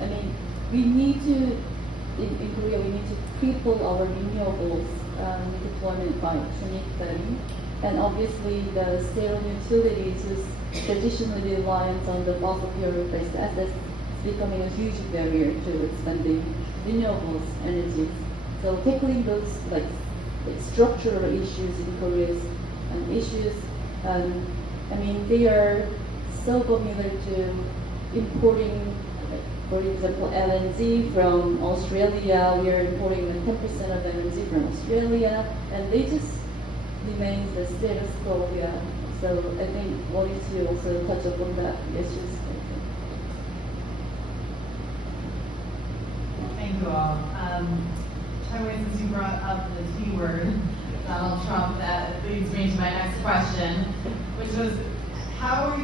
I mean, we need to in Korea we need to triple our renewables deployment by 2030, and obviously the state-owned utilities who's traditionally reliant on the fossil fuel-based assets is becoming a huge barrier to expanding renewables energy. So tackling those like structural issues in Korea's issues, I mean, they are so familiar to importing, for example, LNG from Australia. We are importing 10% of LNG from Australia, and they just remain the status quo. Yeah. So I think what is to also touch upon that issues. Thank you all. Taiwan, since you brought up the T word, Donald Trump, that leads me to my next question, which was, how are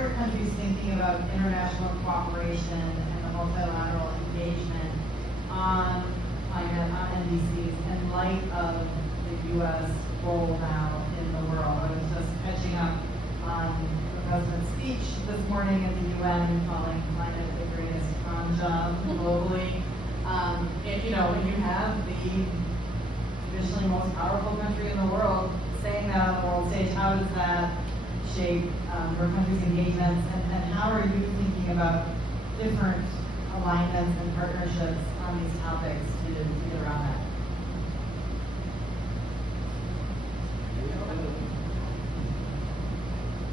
your countries thinking about international cooperation and the multilateral engagement on climate, on NDCs, in light of the U.S. role now in the world? I was just catching up on the President's speech this morning at the UN, calling climate the greatest con job globally. When you have the traditionally most powerful country in the world saying that on the world stage, how does that shape your country's engagements, and how are you thinking about different alignments and partnerships on these topics to get around that?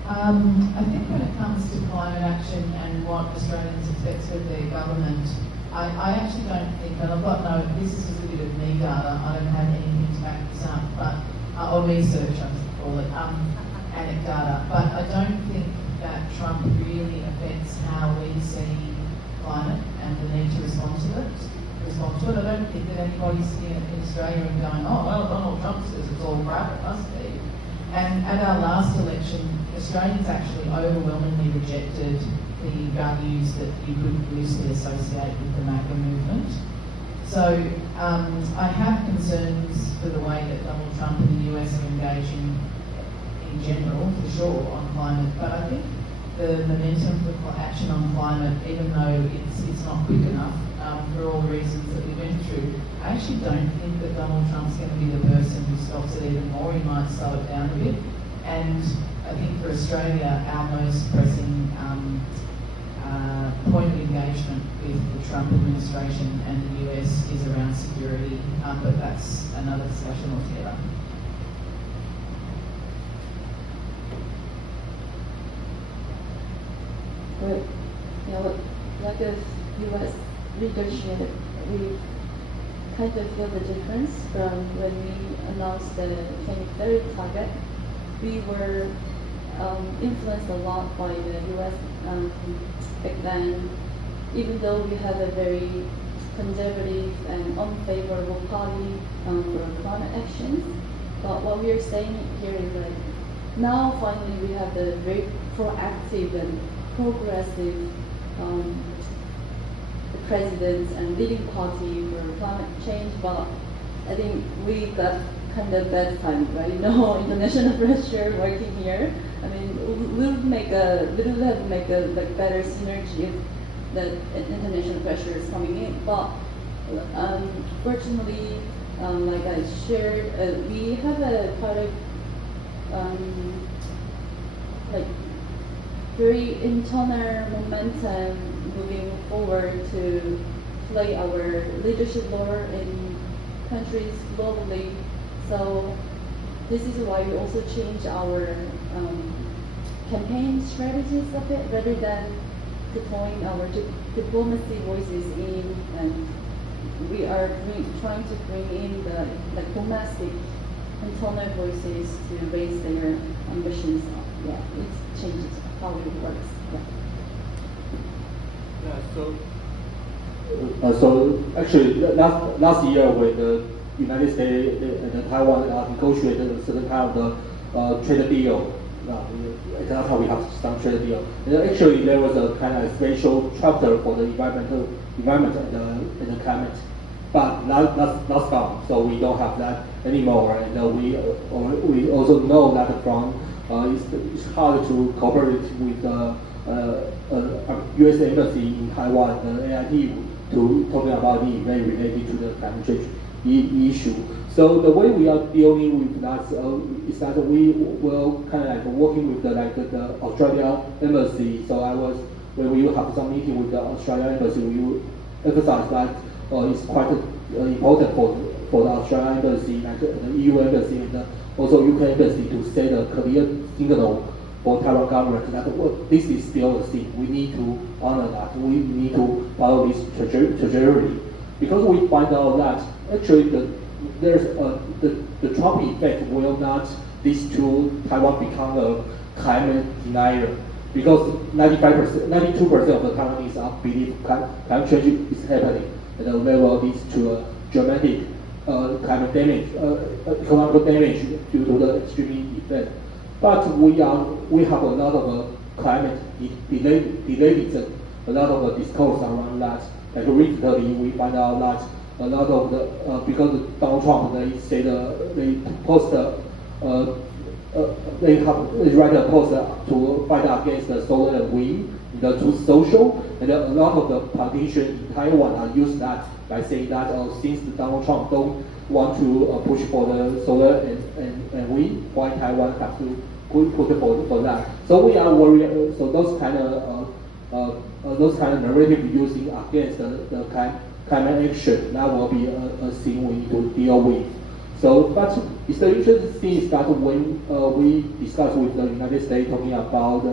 I think when it comes to climate action and what Australians expect of their government, I actually don't think, and I've got this is just a bit of me data, I don't have anything to back this up, but, or research I should call it, anecdata, but I don't think that Trump really affects how we see climate and the need to respond to it. I don't think that anybody's sitting in Australia and going, oh, well, Donald Trump says it's all crap, it must be. And at our last election, Australians actually overwhelmingly rejected the values that you could loosely associate with the MAGA movement. So I have concerns for the way that Donald Trump and the US are engaging in general, for sure, on climate. But I think the momentum for action on climate, even though it's not quick enough for all the reasons that we went through, I actually don't think that Donald Trump's going to be the person who stops it even more. He might slow it down a bit. And I think for Australia, our most pressing point of engagement with the Trump administration and the US is around security, but that's another discussion altogether. But, like as US leadership, we kind of feel the difference from when we announced the 2030 target. We were influenced a lot by the US back then, even though we had a very conservative and unfavorable party for climate action. But what we are saying here is like, now finally we have the very proactive and progressive president and leading party for climate change, but I think we got kind of bad time, right? International pressure working here. I mean, we would have make a like better synergy if the international pressure is coming in. But fortunately, like I shared, we have a kind of like very internal momentum moving forward to play our leadership role in countries globally. So this is why we also change our campaign strategies a bit, rather than deploying our diplomacy voices in, and we are trying to bring in the domestic internal voices to raise their ambitions. Yeah, it changes how it works. So actually last year when the United States and Taiwan negotiated a certain kind of trade deal that's how we have some trade deal. And actually, there was a kind of special chapter for the environment and the climate, but that's gone. So we don't have that anymore. And we also know that from it's hard to cooperate with U.S. embassy in Taiwan, the AIT, to talking about the event related to the climate change issue. So the way we are dealing with that is that we will kind of like working with the Australia embassy. So when we have some meeting with the Australia embassy, we will emphasize that it's quite important for the Australia embassy, like the EU embassy and also UK embassy, to send a clear signal for Taiwan government that this is still a thing. We need to honor that. We need to follow this trajectory, because we find out that actually the Trump effect will not lead to Taiwan become a climate denier, because 92% of the Taiwanese believe climate change is happening, and they will lead to a dramatic climate damage, economic damage due to the extreme event. But we have a lot of climate delays, a lot of discourse around that. Like recently, we find out that a lot of the because Donald Trump, they say they post they write a post to fight against the solar and wind in the Truth Social, and a lot of the politicians in Taiwan are use that by saying that since Donald Trump don't want to push for the solar and wind, why Taiwan have to put for that. So we are worried. So those kind of narrative using against the climate action, that will be a thing we need to deal with. So, but it's the interesting thing is that when we discuss with the United States talking about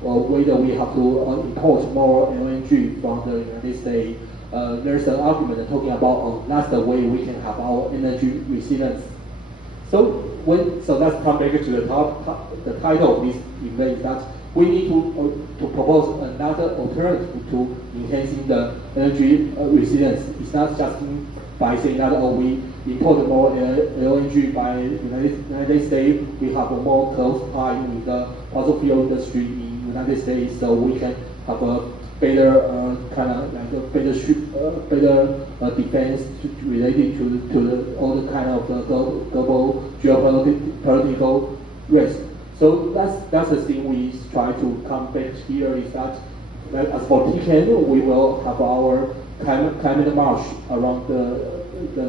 whether we have to import more LNG from the United States, there's an argument talking about that's the way we can have our energy resilience. So let's come back to the title of this event, that we need to propose another alternative to enhancing the energy resilience. It's not just by saying that we import more LNG by United States, we have a more close tie with the fossil fuel industry in United States, so we can have a better better defense related to all the kind of the global geopolitical risk. So that's the thing we try to come back here, is that as for Tcan, we will have our climate march around the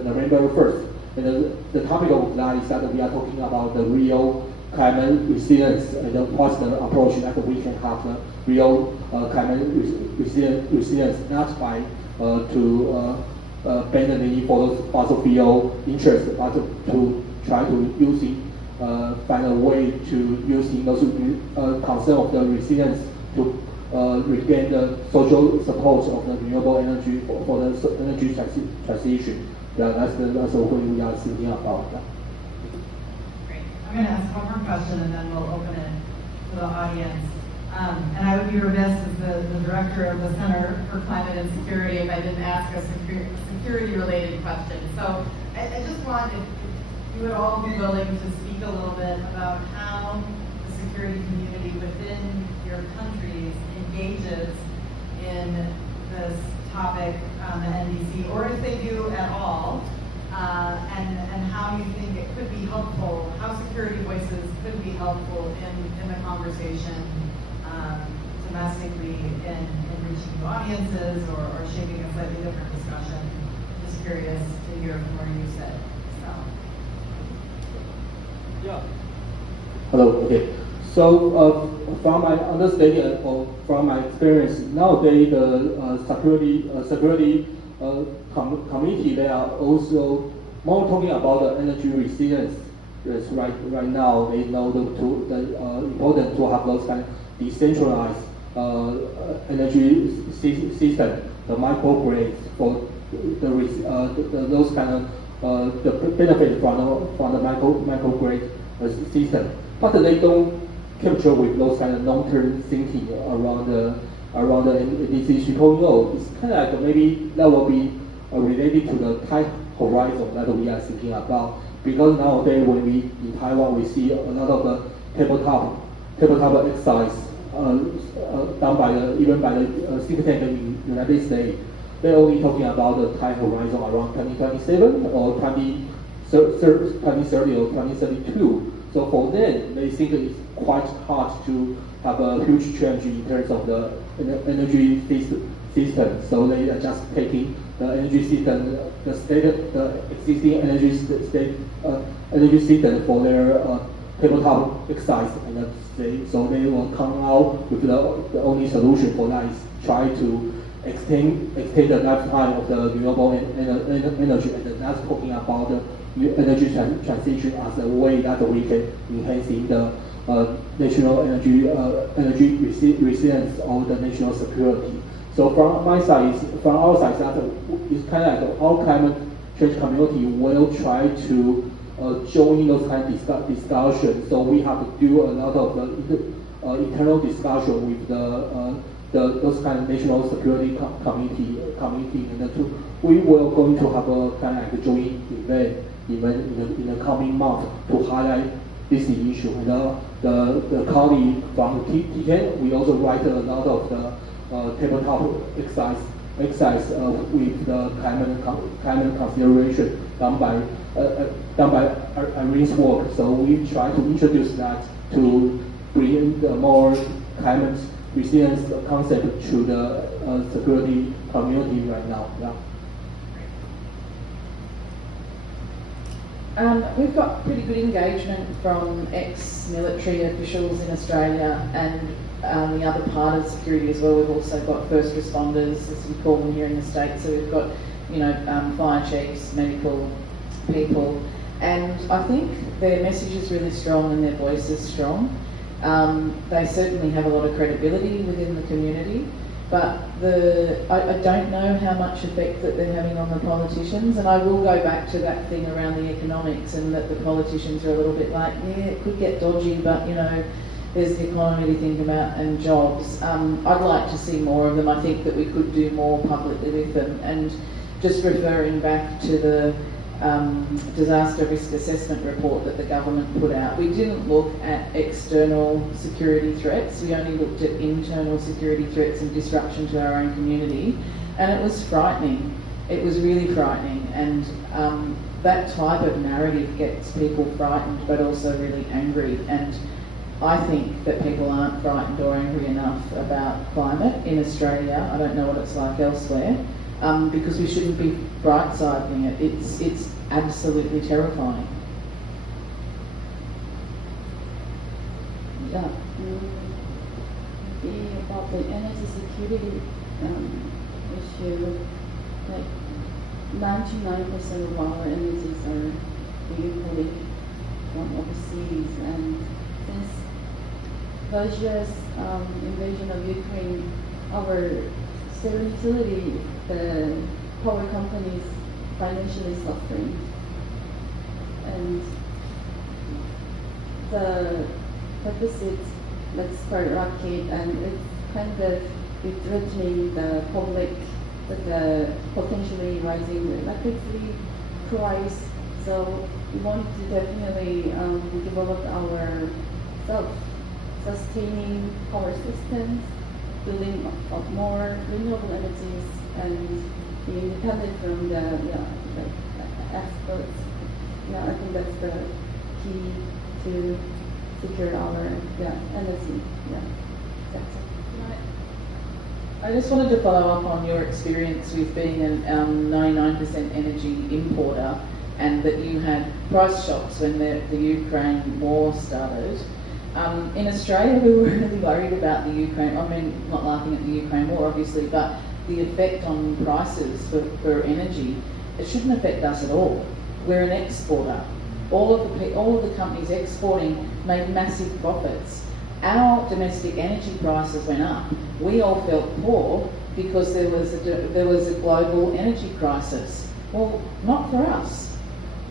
November 1st. And the topic of that is that we are talking about the real climate resilience and what's the approach that we can have the real climate resilience, not by to bend the knee for those fossil fuel interests, but to try to find a way to using those concern of the resilience to regain the social support of the renewable energy for the energy transition. Yeah, that's what we are thinking about that. Great. I'm going to ask one more question, and then we'll open it to the audience. And I would be remiss as the director of the Center for Climate and Security if I didn't ask a security-related question. So I just want, if you would all be willing to speak a little bit about how the security community within your countries engages in this topic on the NDC, or if they do at all, and how you think it could be helpful, how security voices could be helpful in the conversation domestically in reaching new audiences or shaping a slightly different discussion. Just curious to hear from where you sit. Yeah. Hello. Okay. So from my understanding or from my experience, nowadays the security committee, they are also more talking about the energy resilience. Yes, right now they know the important to have those kind of decentralized energy system, the microgrids for those kind of the benefit from the microgrid system, but they don't capture with those kind of long-term thinking around the NDC 3.0. It's kind of like maybe that will be related to the time horizon that we are thinking about. Because nowadays when we in Taiwan we see a lot of the tabletop tabletop exercise done by even by the think tank in the United States. They're only talking about the time horizon around 2027 or 2030 or 2032. So for them, they think it's quite hard to have a huge change in terms of the energy system. So they are just taking the energy system, the existing energy system for their tabletop exercise, and so they will come out with the only solution for that is try to extend the lifetime of the renewable energy, and that's talking about the energy transition as a way that we can enhance the national energy resilience or the national security. So from our side, that it's kind of like our climate change community will try to join those kind of discussions. So we have to do a lot of internal discussion with those kind of national security committee, and we will going to have a kind of like a joint event in the coming month to highlight this issue. And the colleague from Tcan, we also write a lot of the tabletop exercise with the climate consideration done by Irene's work. So we try to introduce that to bring the more climate resilience concept to the security community right now. Yeah. We've got pretty good engagement from ex-military officials in Australia and the other part of security as well. We've also got first responders, as we call them here in the States. So we've got, fire chiefs, medical people, and I think their message is really strong and their voice is strong. They certainly have a lot of credibility within the community, but I don't know how much effect that they're having on the politicians, and I will go back to that thing around the economics and that the politicians are a little bit like, yeah, it could get dodgy, but there's the economy to think about and jobs. I'd like to see more of them. I think that we could do more publicly with them, and just referring back to the disaster risk assessment report that the government put out. We didn't look at external security threats, we only looked at internal security threats and disruption to our own community, and it was frightening. It was really frightening, and that type of narrative gets people frightened but also really angry, and I think that people aren't frightened or angry enough about climate in Australia. I don't know what it's like elsewhere. Because we shouldn't be bright-siding it. It's absolutely terrifying. Yeah, about the energy security issue, like 99% of our energies are imported from overseas, and since Russia's invasion of Ukraine, our state utility, the power companies financially suffering, and the deficit let's skyrocket, and it's kind of threatening the public with the potentially rising electricity price. So we want to definitely develop our self-sustaining power systems, building up more renewable energies, and be independent from the exports. Yeah, I think that's the key to secure our energy. Yeah, that's it. I just wanted to follow up on your experience with being a 99% energy importer, and that you had price shocks when the Ukraine war started. In Australia, we were really worried about the Ukraine, not laughing at the Ukraine war obviously, but the effect on prices for energy. It shouldn't affect us at all. We're an exporter. All of the companies exporting made massive profits. Our domestic energy prices went up. We all felt poor because there was a global energy crisis. Well, not for us.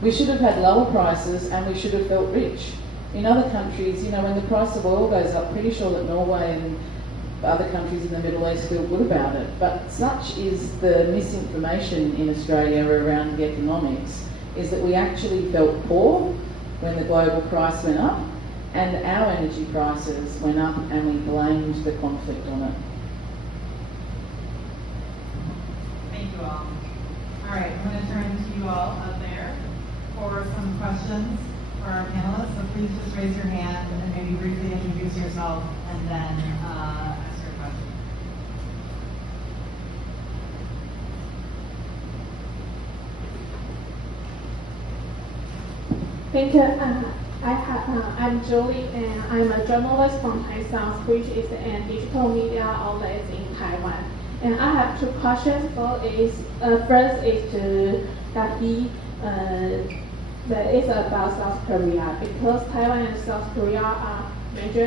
We should have had lower prices and we should have felt rich. In other countries, when the price of oil goes up, pretty sure that Norway and other countries in the Middle East feel good about it. But such is the misinformation in Australia around the economics, is that we actually felt poor when the global price went up, and our energy prices went up and we blamed the conflict on it. Thank you all. All right, I'm going to turn to you all up there for some questions for our panelists. So please just raise your hand and maybe briefly introduce yourself and then ask your question. Thank you. I'm Julie, and I'm a journalist from Taiwan, which is a digital media outlet in Taiwan. And I have two questions. First is to Duffy. That is about South Korea, because Taiwan and South Korea are major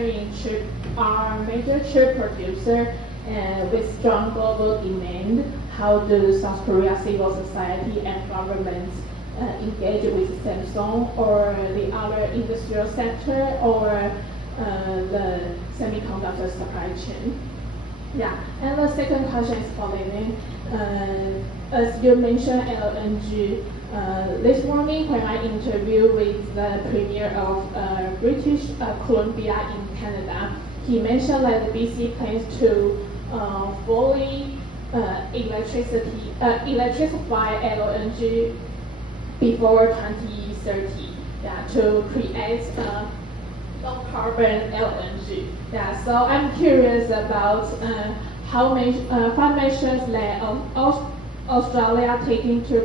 chip producer and with strong global demand. How do South Korea civil society and government engage with Samsung or the other industrial sector or the semiconductor supply chain? Yeah, and the second question is for Levin. As you mentioned LNG, this morning when I interviewed with the Premier of British Columbia in Canada, he mentioned that the BC plans to fully electrify LNG before 2030, yeah, to create low carbon LNG. Yeah, so I'm curious about what measures that Australia taking to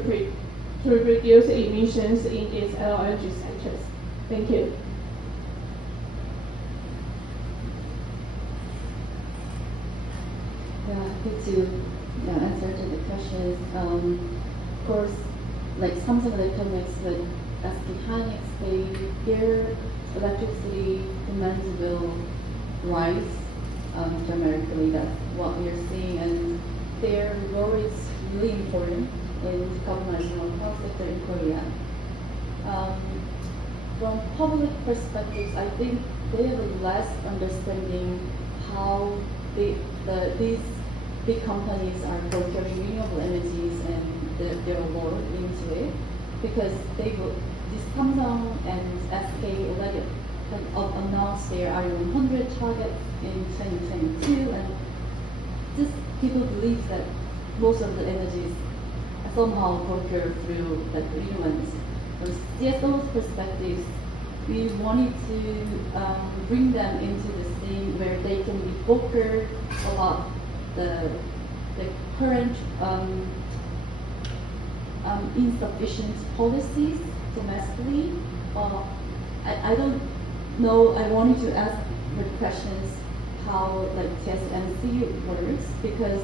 reduce emissions in its LNG sectors. Thank you. Yeah, happy to answer to the questions. Of course, like some of the comments that as Hynix, their electricity demand will rise dramatically. That's what we are seeing, and their role is really important in decarbonizing our power sector in Korea. From public perspectives, I think they have a less understanding how these big companies are procuring renewable energies and their role into it, because this Samsung and SK already have announced their RE100 target in 2022, and just people believe that most of the energies are somehow procured through like renewables. From CSO's perspective, we wanted to bring them into the scene where they can be procured a lot the current insufficient policies domestically. I don't know. I wanted to ask the questions how like TSMC works, because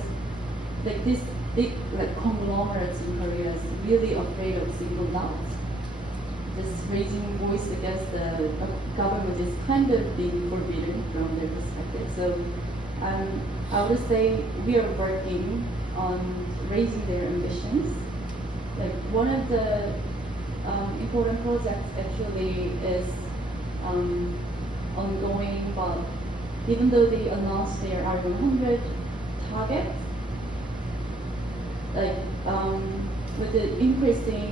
like this big like conglomerates in Korea is really afraid of single out. Just raising voice against the government is kind of being forbidden from their perspective. So I would say we are working on raising their ambitions. Like one of the important projects actually is ongoing, but even though they announced their RE100 target, like with the increasing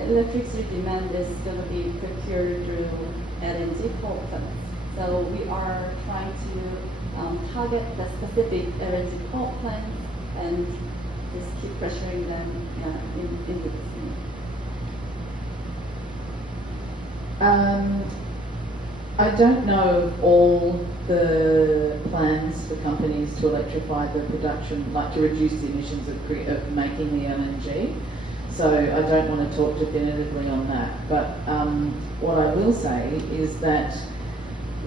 electricity demand is going to be procured through LNG power plants. So we are trying to target the specific LNG power plants and just keep pressuring them in the I don't know all the plans for companies to electrify the production, like to reduce the emissions of making the LNG. So I don't want to talk definitively on that. But what I will say is that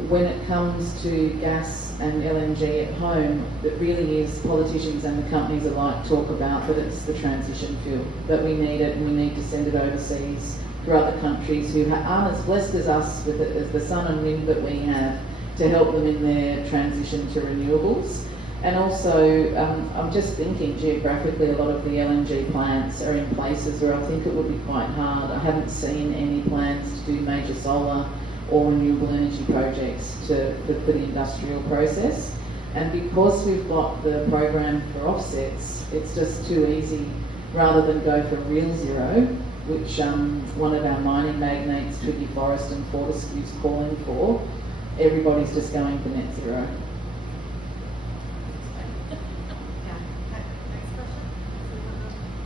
when it comes to gas and LNG at home, it really is politicians and the companies alike talk about that it's the transition fuel, that we need it and we need to send it overseas for other countries who aren't as blessed as us with it, as the sun and wind that we have, to help them in their transition to renewables. And also, I'm just thinking geographically, a lot of the LNG plants are in places where I think it would be quite hard. I haven't seen any plans to do major solar or renewable energy projects for the industrial process. And because we've got the program for offsets, it's just too easy, rather than go for real zero, which one of our mining magnates, Tricky Forest and Fortescue's calling for, everybody's just going for net zero.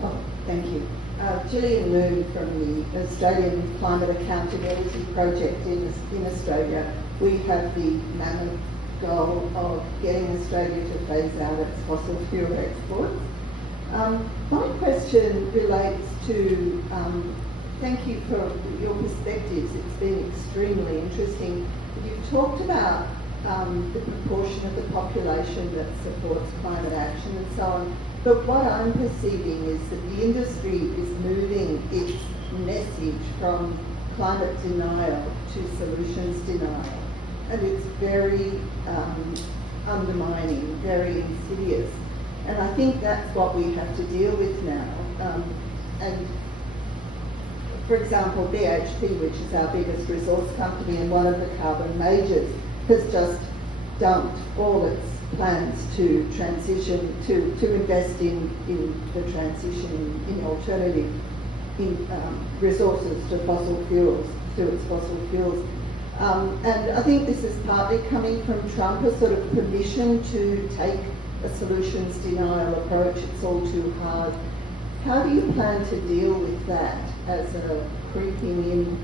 Oh, thank you. Gillian Moon from the Australian Climate Accountability Project in Australia. We have the mammoth goal of getting Australia to phase out its fossil fuel exports. My question relates to, thank you for your perspectives, it's been extremely interesting. You've talked about the proportion of the population that supports climate action and so on, but what I'm perceiving is that the industry is moving its message from climate denial to solutions denial, and it's very undermining, very insidious. And I think that's what we have to deal with now. And for example, BHP, which is our biggest resource company and one of the carbon majors, has just dumped all its plans to transition, to invest in the transition in alternative resources to fossil fuels, to its fossil fuels. And I think this is partly coming from Trump, a sort of permission to take a solutions denial approach. It's all too hard. How do you plan to deal with that as a creeping in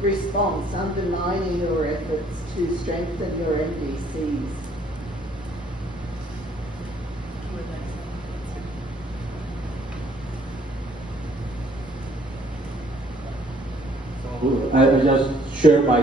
response, undermining your efforts to strengthen your MDCs? I just share my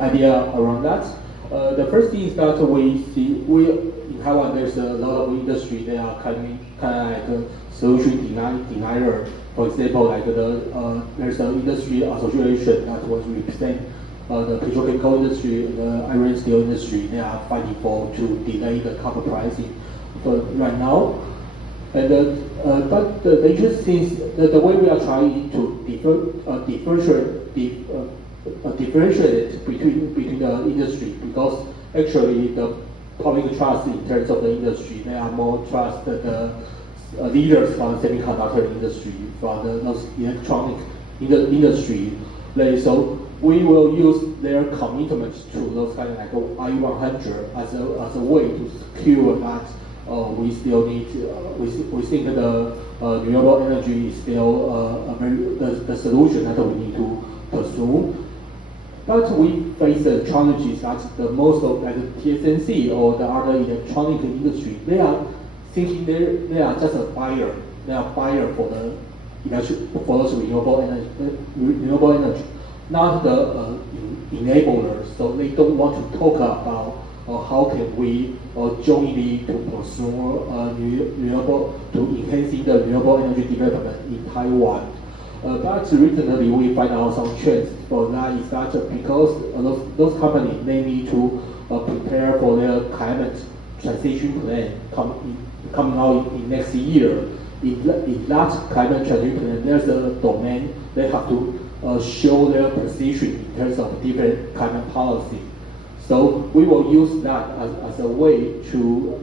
idea around that. The first thing is that we in Taiwan there's a lot of industry that are kind of like a solution denier. For example, like there's an industry association that was represent the petrochemical industry, the iron steel industry. They are fighting to delay the copper pricing right now. And but the interesting is that the way we are trying to differentiate between the industry, because actually the public trust in terms of the industry, they are more trust the leaders from the semiconductor industry, from those electronic industry. So we will use their commitments to those kind of like I-100 as a way to secure that we still need. We think the renewable energy is still the solution that we need to pursue. But we face the challenges that the most of like TSMC or the other electronic industry, they are thinking they are just a buyer. They are buyer for the those renewable energy, not the enablers. So they don't want to talk about how can we jointly to pursue renewable, to enhancing the renewable energy development in Taiwan. But recently we find out some trends for that is that because those companies, they need to prepare for their climate transition plan coming out in next year. In that climate transition plan, there's a domain they have to show their position in terms of different climate policy. So we will use that as a way to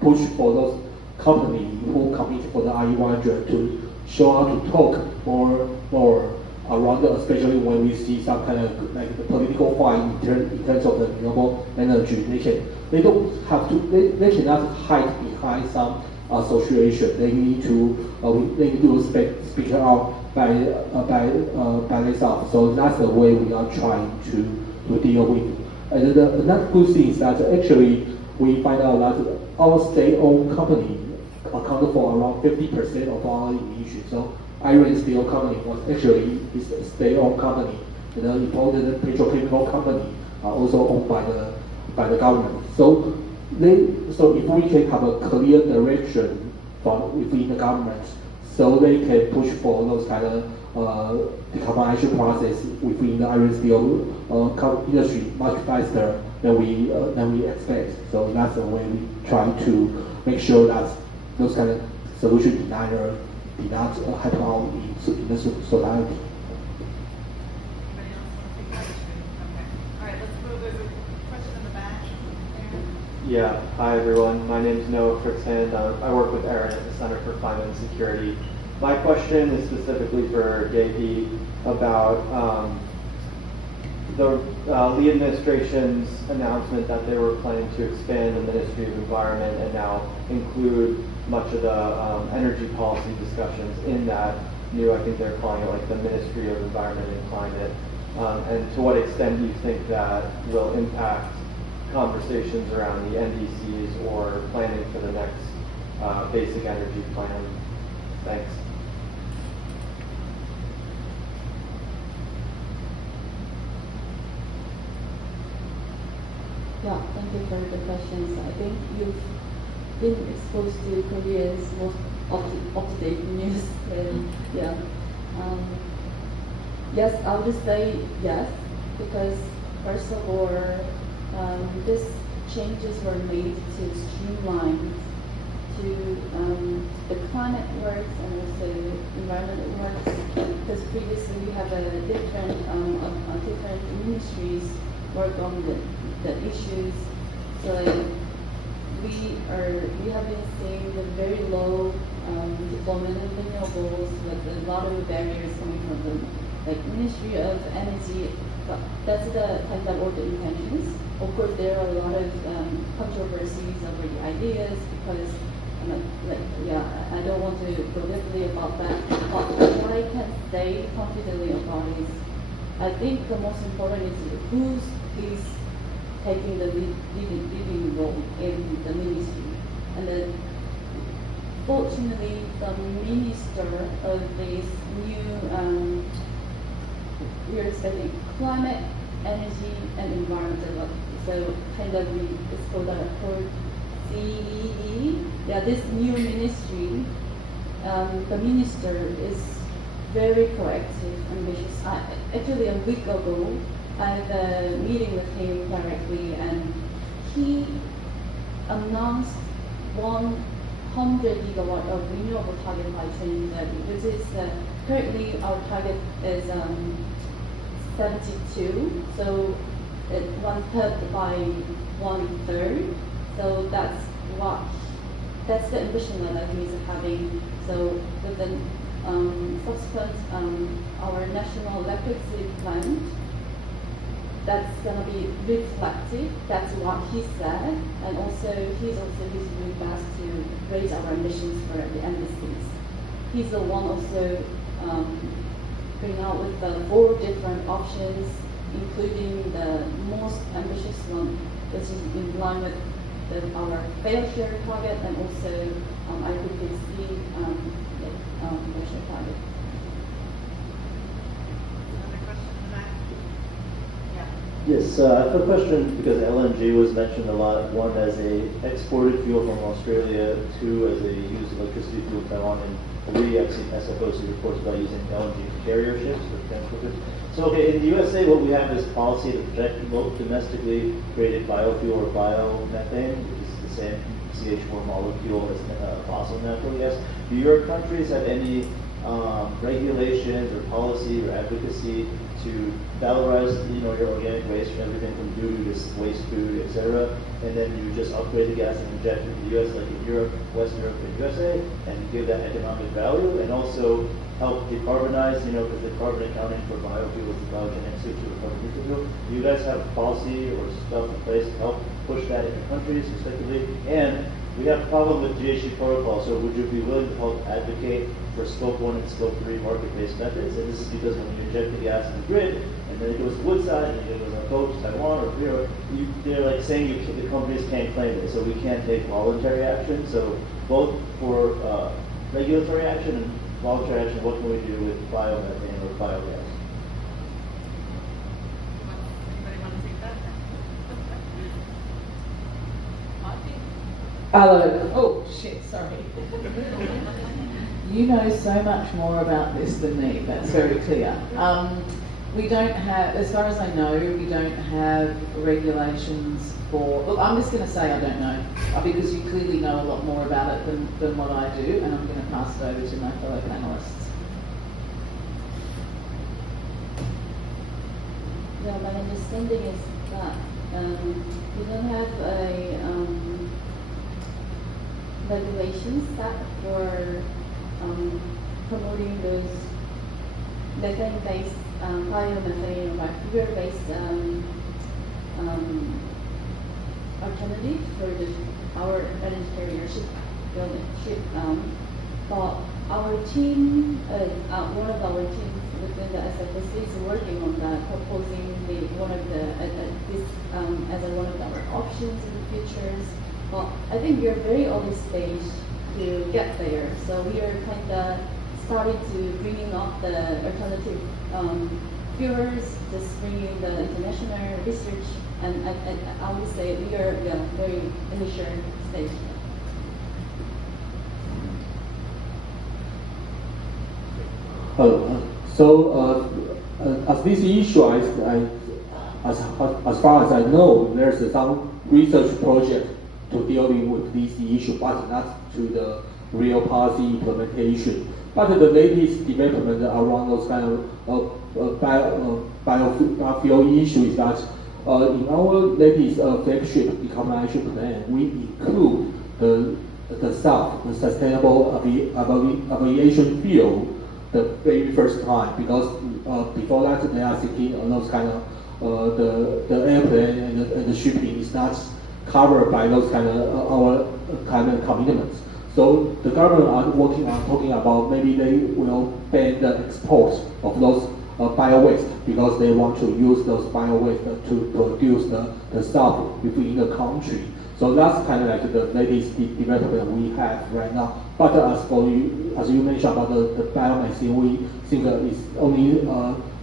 push for those companies who commit for the I-100 to show how to talk more around, especially when we see some kind of like the political fight in terms of the renewable energy. They don't have to. They cannot hide behind some association. They need to speak out by themselves. So that's the way we are trying to deal with. And another good thing is that actually we find out that our state-owned company accounted for around 50% of our emissions. So Iron Steel Company was actually is a state-owned company. The important petrochemical company are also owned by the government. So if we can have a clear direction from within the government, so they can push for those kind of decarbonization process within the iron steel industry much faster than we expect. So that's the way we try to make sure that those kind of solution deniers do not happen out in the society. Yeah, hi everyone. My name is Noah Crooksand. I work with Aaron at the Center for Climate and Security. My question is specifically for JP about the Lee administration's announcement that they were planning to expand the Ministry of Environment and now include much of the energy policy discussions in that new, I think they're calling it like the Ministry of Environment and Climate. And to what extent do you think that will impact conversations around the NDCs or planning for the next basic energy plan? Thanks. Yeah, thank you for the questions. I think you've been exposed to Korea's most up-to-date news. Yeah. Yes, I would say yes, because first of all, these changes were made to streamline to the climate works and also environmental works. Because previously we have a different ministries work on the issues. So we have been seeing the very low deployment of renewables with a lot of barriers coming from the Ministry of Energy. But that's the kind of all the intentions. Of course, there are a lot of controversies over the ideas because I don't want to go deeply about that. But what I can say confidently about is, I think the most important is who is taking the leading role in the ministry. And then, fortunately, the minister of this new, we are studying climate, energy, and environment. So kind of it's called CEE. Yeah, this new ministry, the minister is very proactive, ambitious. Actually, a week ago, I had a meeting with him directly, and he announced 100 gigawatt of renewable target by 2030, which is currently our target is 72. So it's 1/3 by 1/3. So that's the ambition that he's having. So with the subsequent our national electricity plan, that's gonna be reflective. That's what he said, and also he's doing best to raise our ambitions for the NDCs. He's the one also bring out with the 4 different options, including the most ambitious one, which is in line with our fair share target and also IPCC fair share target. Another question in the back? Yeah. Yes, I have a question because LNG was mentioned a lot. One as a exported fuel from Australia, 2 as a used electricity fuel in Taiwan, and 3 I've seen SFOC reports about using LNG carrier ships for transport goods. So okay, in the USA, what we have is policy to protect both domestically created biofuel or biomethane, which is the same CH4 molecule as fossil natural gas. Do your countries have any regulations or policy or advocacy to valorize, your organic waste from everything from food to waste food, etc., and then you just upgrade the gas and inject it in the U.S. like in Europe, Western Europe, and USA, and give that economic value, and also help decarbonize, because the carbon accounting for biofuels is biogenic CO2 or carbon neutral fuel. Do you guys have policy or stuff in place to help push that in your countries, respectively? And we have a problem with GHG protocol, so would you be willing to help advocate for Scope 1 and Scope 3 market-based methods? And this is because when you inject the gas in the grid, and then it goes to Woodside, and it goes on coach, Taiwan, or Europe, they're like saying the companies can't claim it, so we can't take voluntary action. So both for regulatory action and voluntary action, what can we do with biomethane or biogas? Anybody want to take that? Oh, shit, sorry. You know so much more about this than me, that's very clear. We don't have, as far as I know, we don't have regulations for, look, I'm just going to say I don't know, because you clearly know a lot more about it than what I do, and I'm going to pass it over to my fellow panelists. Yeah, my understanding is that we don't have a regulations set for promoting those methane-based, biomethane or sugar-based alternatives for the our energy carrier ship building. But our team, one of our teams within the SFOC is working on that, proposing this as one of our options in the futures. But I think we are very early stage to get there, so we are kind of starting to bringing up the alternative fuels, just bringing the international research, and I would say we are very initial stage. As this issue, as far as I know, there's some research project to dealing with this issue, but not to the real policy implementation. But the latest development around those kind of biofuel issue is that in our latest flagship decarbonization plan, we include the SAF, the sustainable aviation fuel, the very first time, because before that they are thinking those kind of the airplane and the shipping is not covered by those kind of our climate commitments. So the government are working on talking about maybe they will ban the export of those bio-waste because they want to use those bio-waste to produce the stuff within the country. So that's kind of like the latest development we have right now. But as you mentioned about the biomethane, we think it's only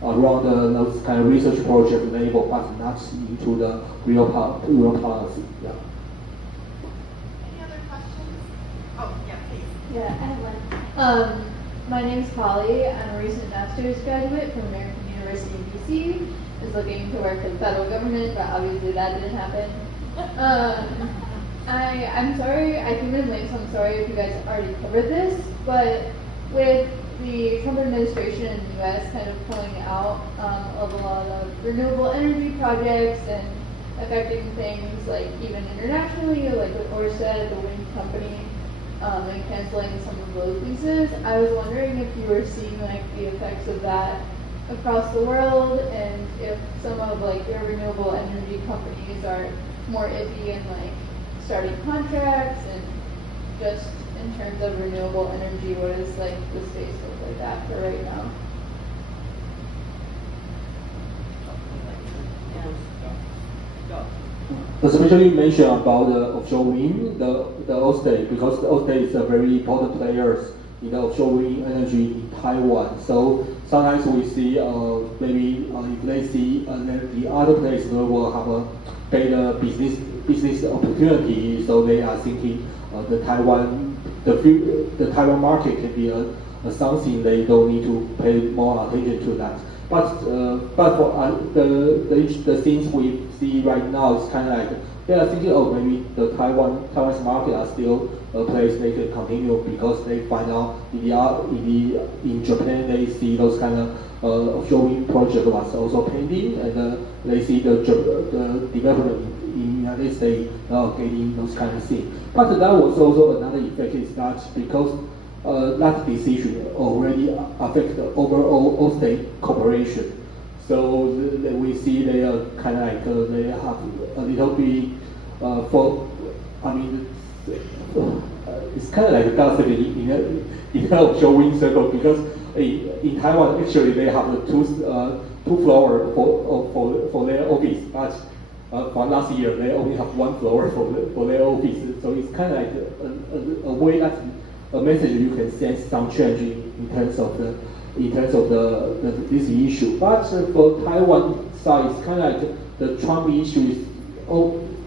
around those kind of research project level, but not into the real policy. Yeah. Any other questions? Oh, yeah, please. Yeah, I have one. My name's Polly. I'm a recent master's graduate from American University in DC. I was looking to work for the federal government, but obviously that didn't happen. I'm sorry, I came in late, so I'm sorry if you guys already covered this, but with the Trump administration in the U.S. kind of pulling out of a lot of renewable energy projects and affecting things like even internationally, like with Ørsted, the wind company, and canceling some of those leases, I was wondering if you were seeing like the effects of that across the world, and if some of like your renewable energy companies are more iffy in like starting contracts, and just in terms of renewable energy, what is like the space look like that for right now? Especially you mentioned about the offshore wind, the Ørsted, because the Ørsted is a very important player in the offshore wind energy in Taiwan. So sometimes we see maybe if they see the other place they will have a better business opportunity, so they are thinking the Taiwan market can be something they don't need to pay more attention to that. But for the things we see right now, it's kind of like they are thinking, oh, maybe the Taiwan's market are still a place they can continue, because they find out in Japan they see those kind of offshore wind project was also pending, and they see the development in the United States getting those kind of things. But that was also another effect, is that because that decision already affect the overall Ørsted corporation. So we see they are kind of like they have a little bit it's kind of like a gossip in the offshore wind circle, because in Taiwan actually they have two floors for their office, but for last year they only have one floor for their office. So it's kind of like a way that a message you can sense some change in terms of this issue. But for Taiwan side, it's kind of like the Trump issue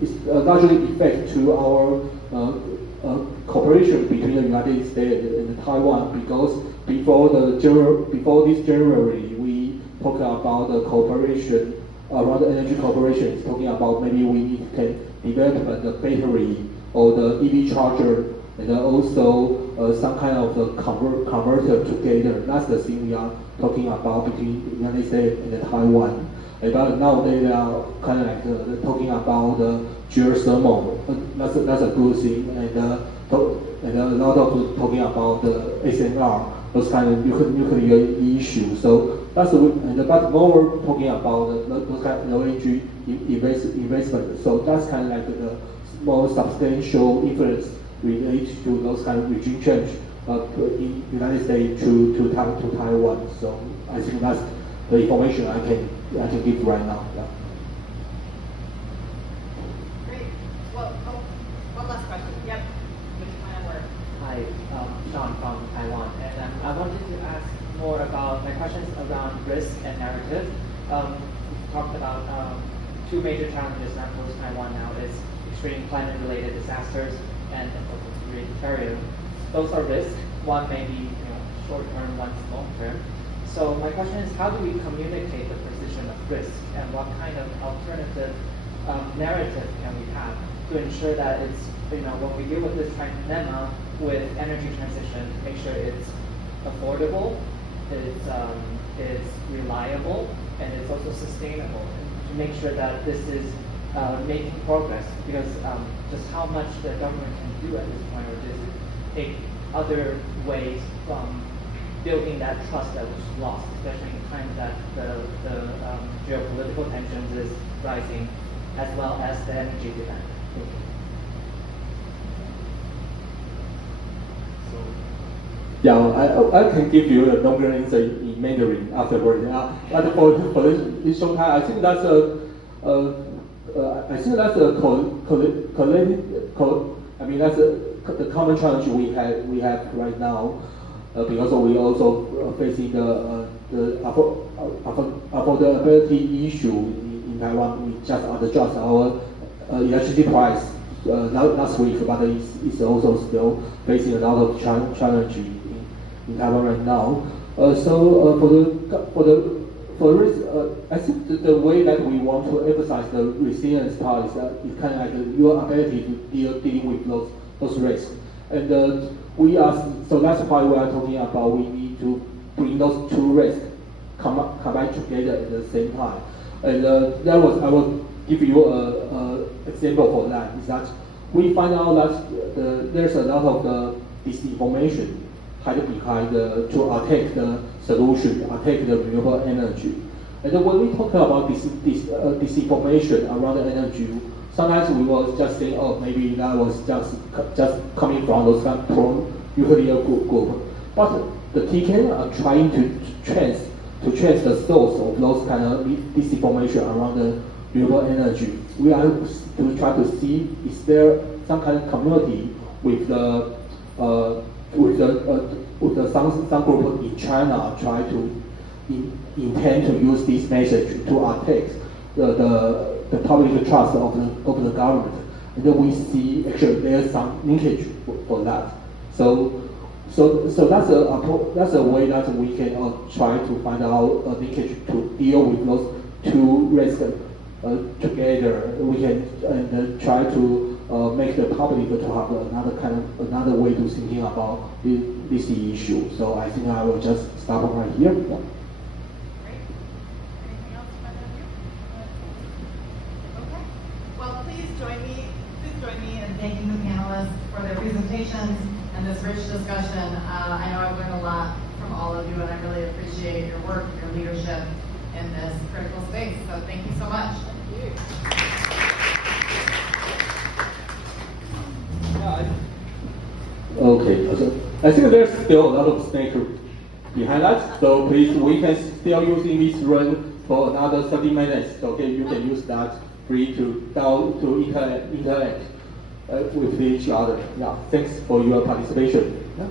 is largely effect to our cooperation between the United States and Taiwan, because before this January we talked about the cooperation around the energy cooperation, talking about maybe we can develop the battery or the EV charger, and also some kind of converter together. That's the thing we are talking about between the United States and Taiwan. But now they are kind of like talking about the geothermal. That's a good thing, and a lot of talking about the SMR those kind of nuclear issues. So that's but more we're talking about those kind of energy investment. So that's kind of like the more substantial influence related to those kind of regime change in United States to Taiwan. So I think that's the information I can give right now. Yeah. Great. Well, one last question. Yep. Which final word? Hi, Sean from Taiwan, and I wanted to ask more about my questions around risk and narrative. We talked about two major challenges that pose Taiwan now is extreme climate-related disasters and humanitarian. Those are risks. One may be short-term, one's long-term. So my question is, how do we communicate the precision of risk, and what kind of alternative narrative can we have to ensure that it's, when we deal with this dilemma with energy transition, make sure it's affordable, it's reliable, and it's also sustainable, to make sure that this is making progress, because just how much the government can do at this point, or does it take other ways from building that trust that was lost, especially in times that the geopolitical tensions is rising, as well as the energy demand. Yeah, I can give you a longer answer in Mandarin afterward. But for this short time, I think that's a the common challenge we have right now, because we also facing the affordability issue in Taiwan. We just adjust our electricity price last week, but it's also still facing a lot of challenge in Taiwan right now. For risk, I think the way that we want to emphasize the resilience part is kind of like your ability to dealing with those risks. And so that's why we are talking about we need to bring those two risks combine together at the same time. And I will give you a example for that. Is that we find out that there's a lot of disinformation hiding behind to attack the solution, attack the renewable energy. And when we talk about disinformation around the energy, sometimes we will just say, oh, maybe that was just coming from those kind of pro-nuclear group. But the TCAN are trying to trace the source of those kind of disinformation around the renewable energy. We are to try to see is there some kind of community with some group in China try to intend to use this message to attack the public trust of the government, and then we see actually there's some linkage for that. So that's a way that we can try to find out a linkage to deal with those two risks together. We can try to make the public to have another way to thinking about this issue. So I think I will just stop right here. Yeah. Please join me in thanking the panelists for their presentations and this rich discussion. I know I've learned a lot from all of you, and I really appreciate your work, your leadership in this critical space. So thank you so much. Okay, I think there's still a lot of snake behind us, so please, we can still using this room for another 30 minutes. Okay, you can use that free to interact with each other. Yeah, thanks for your participation. Yeah.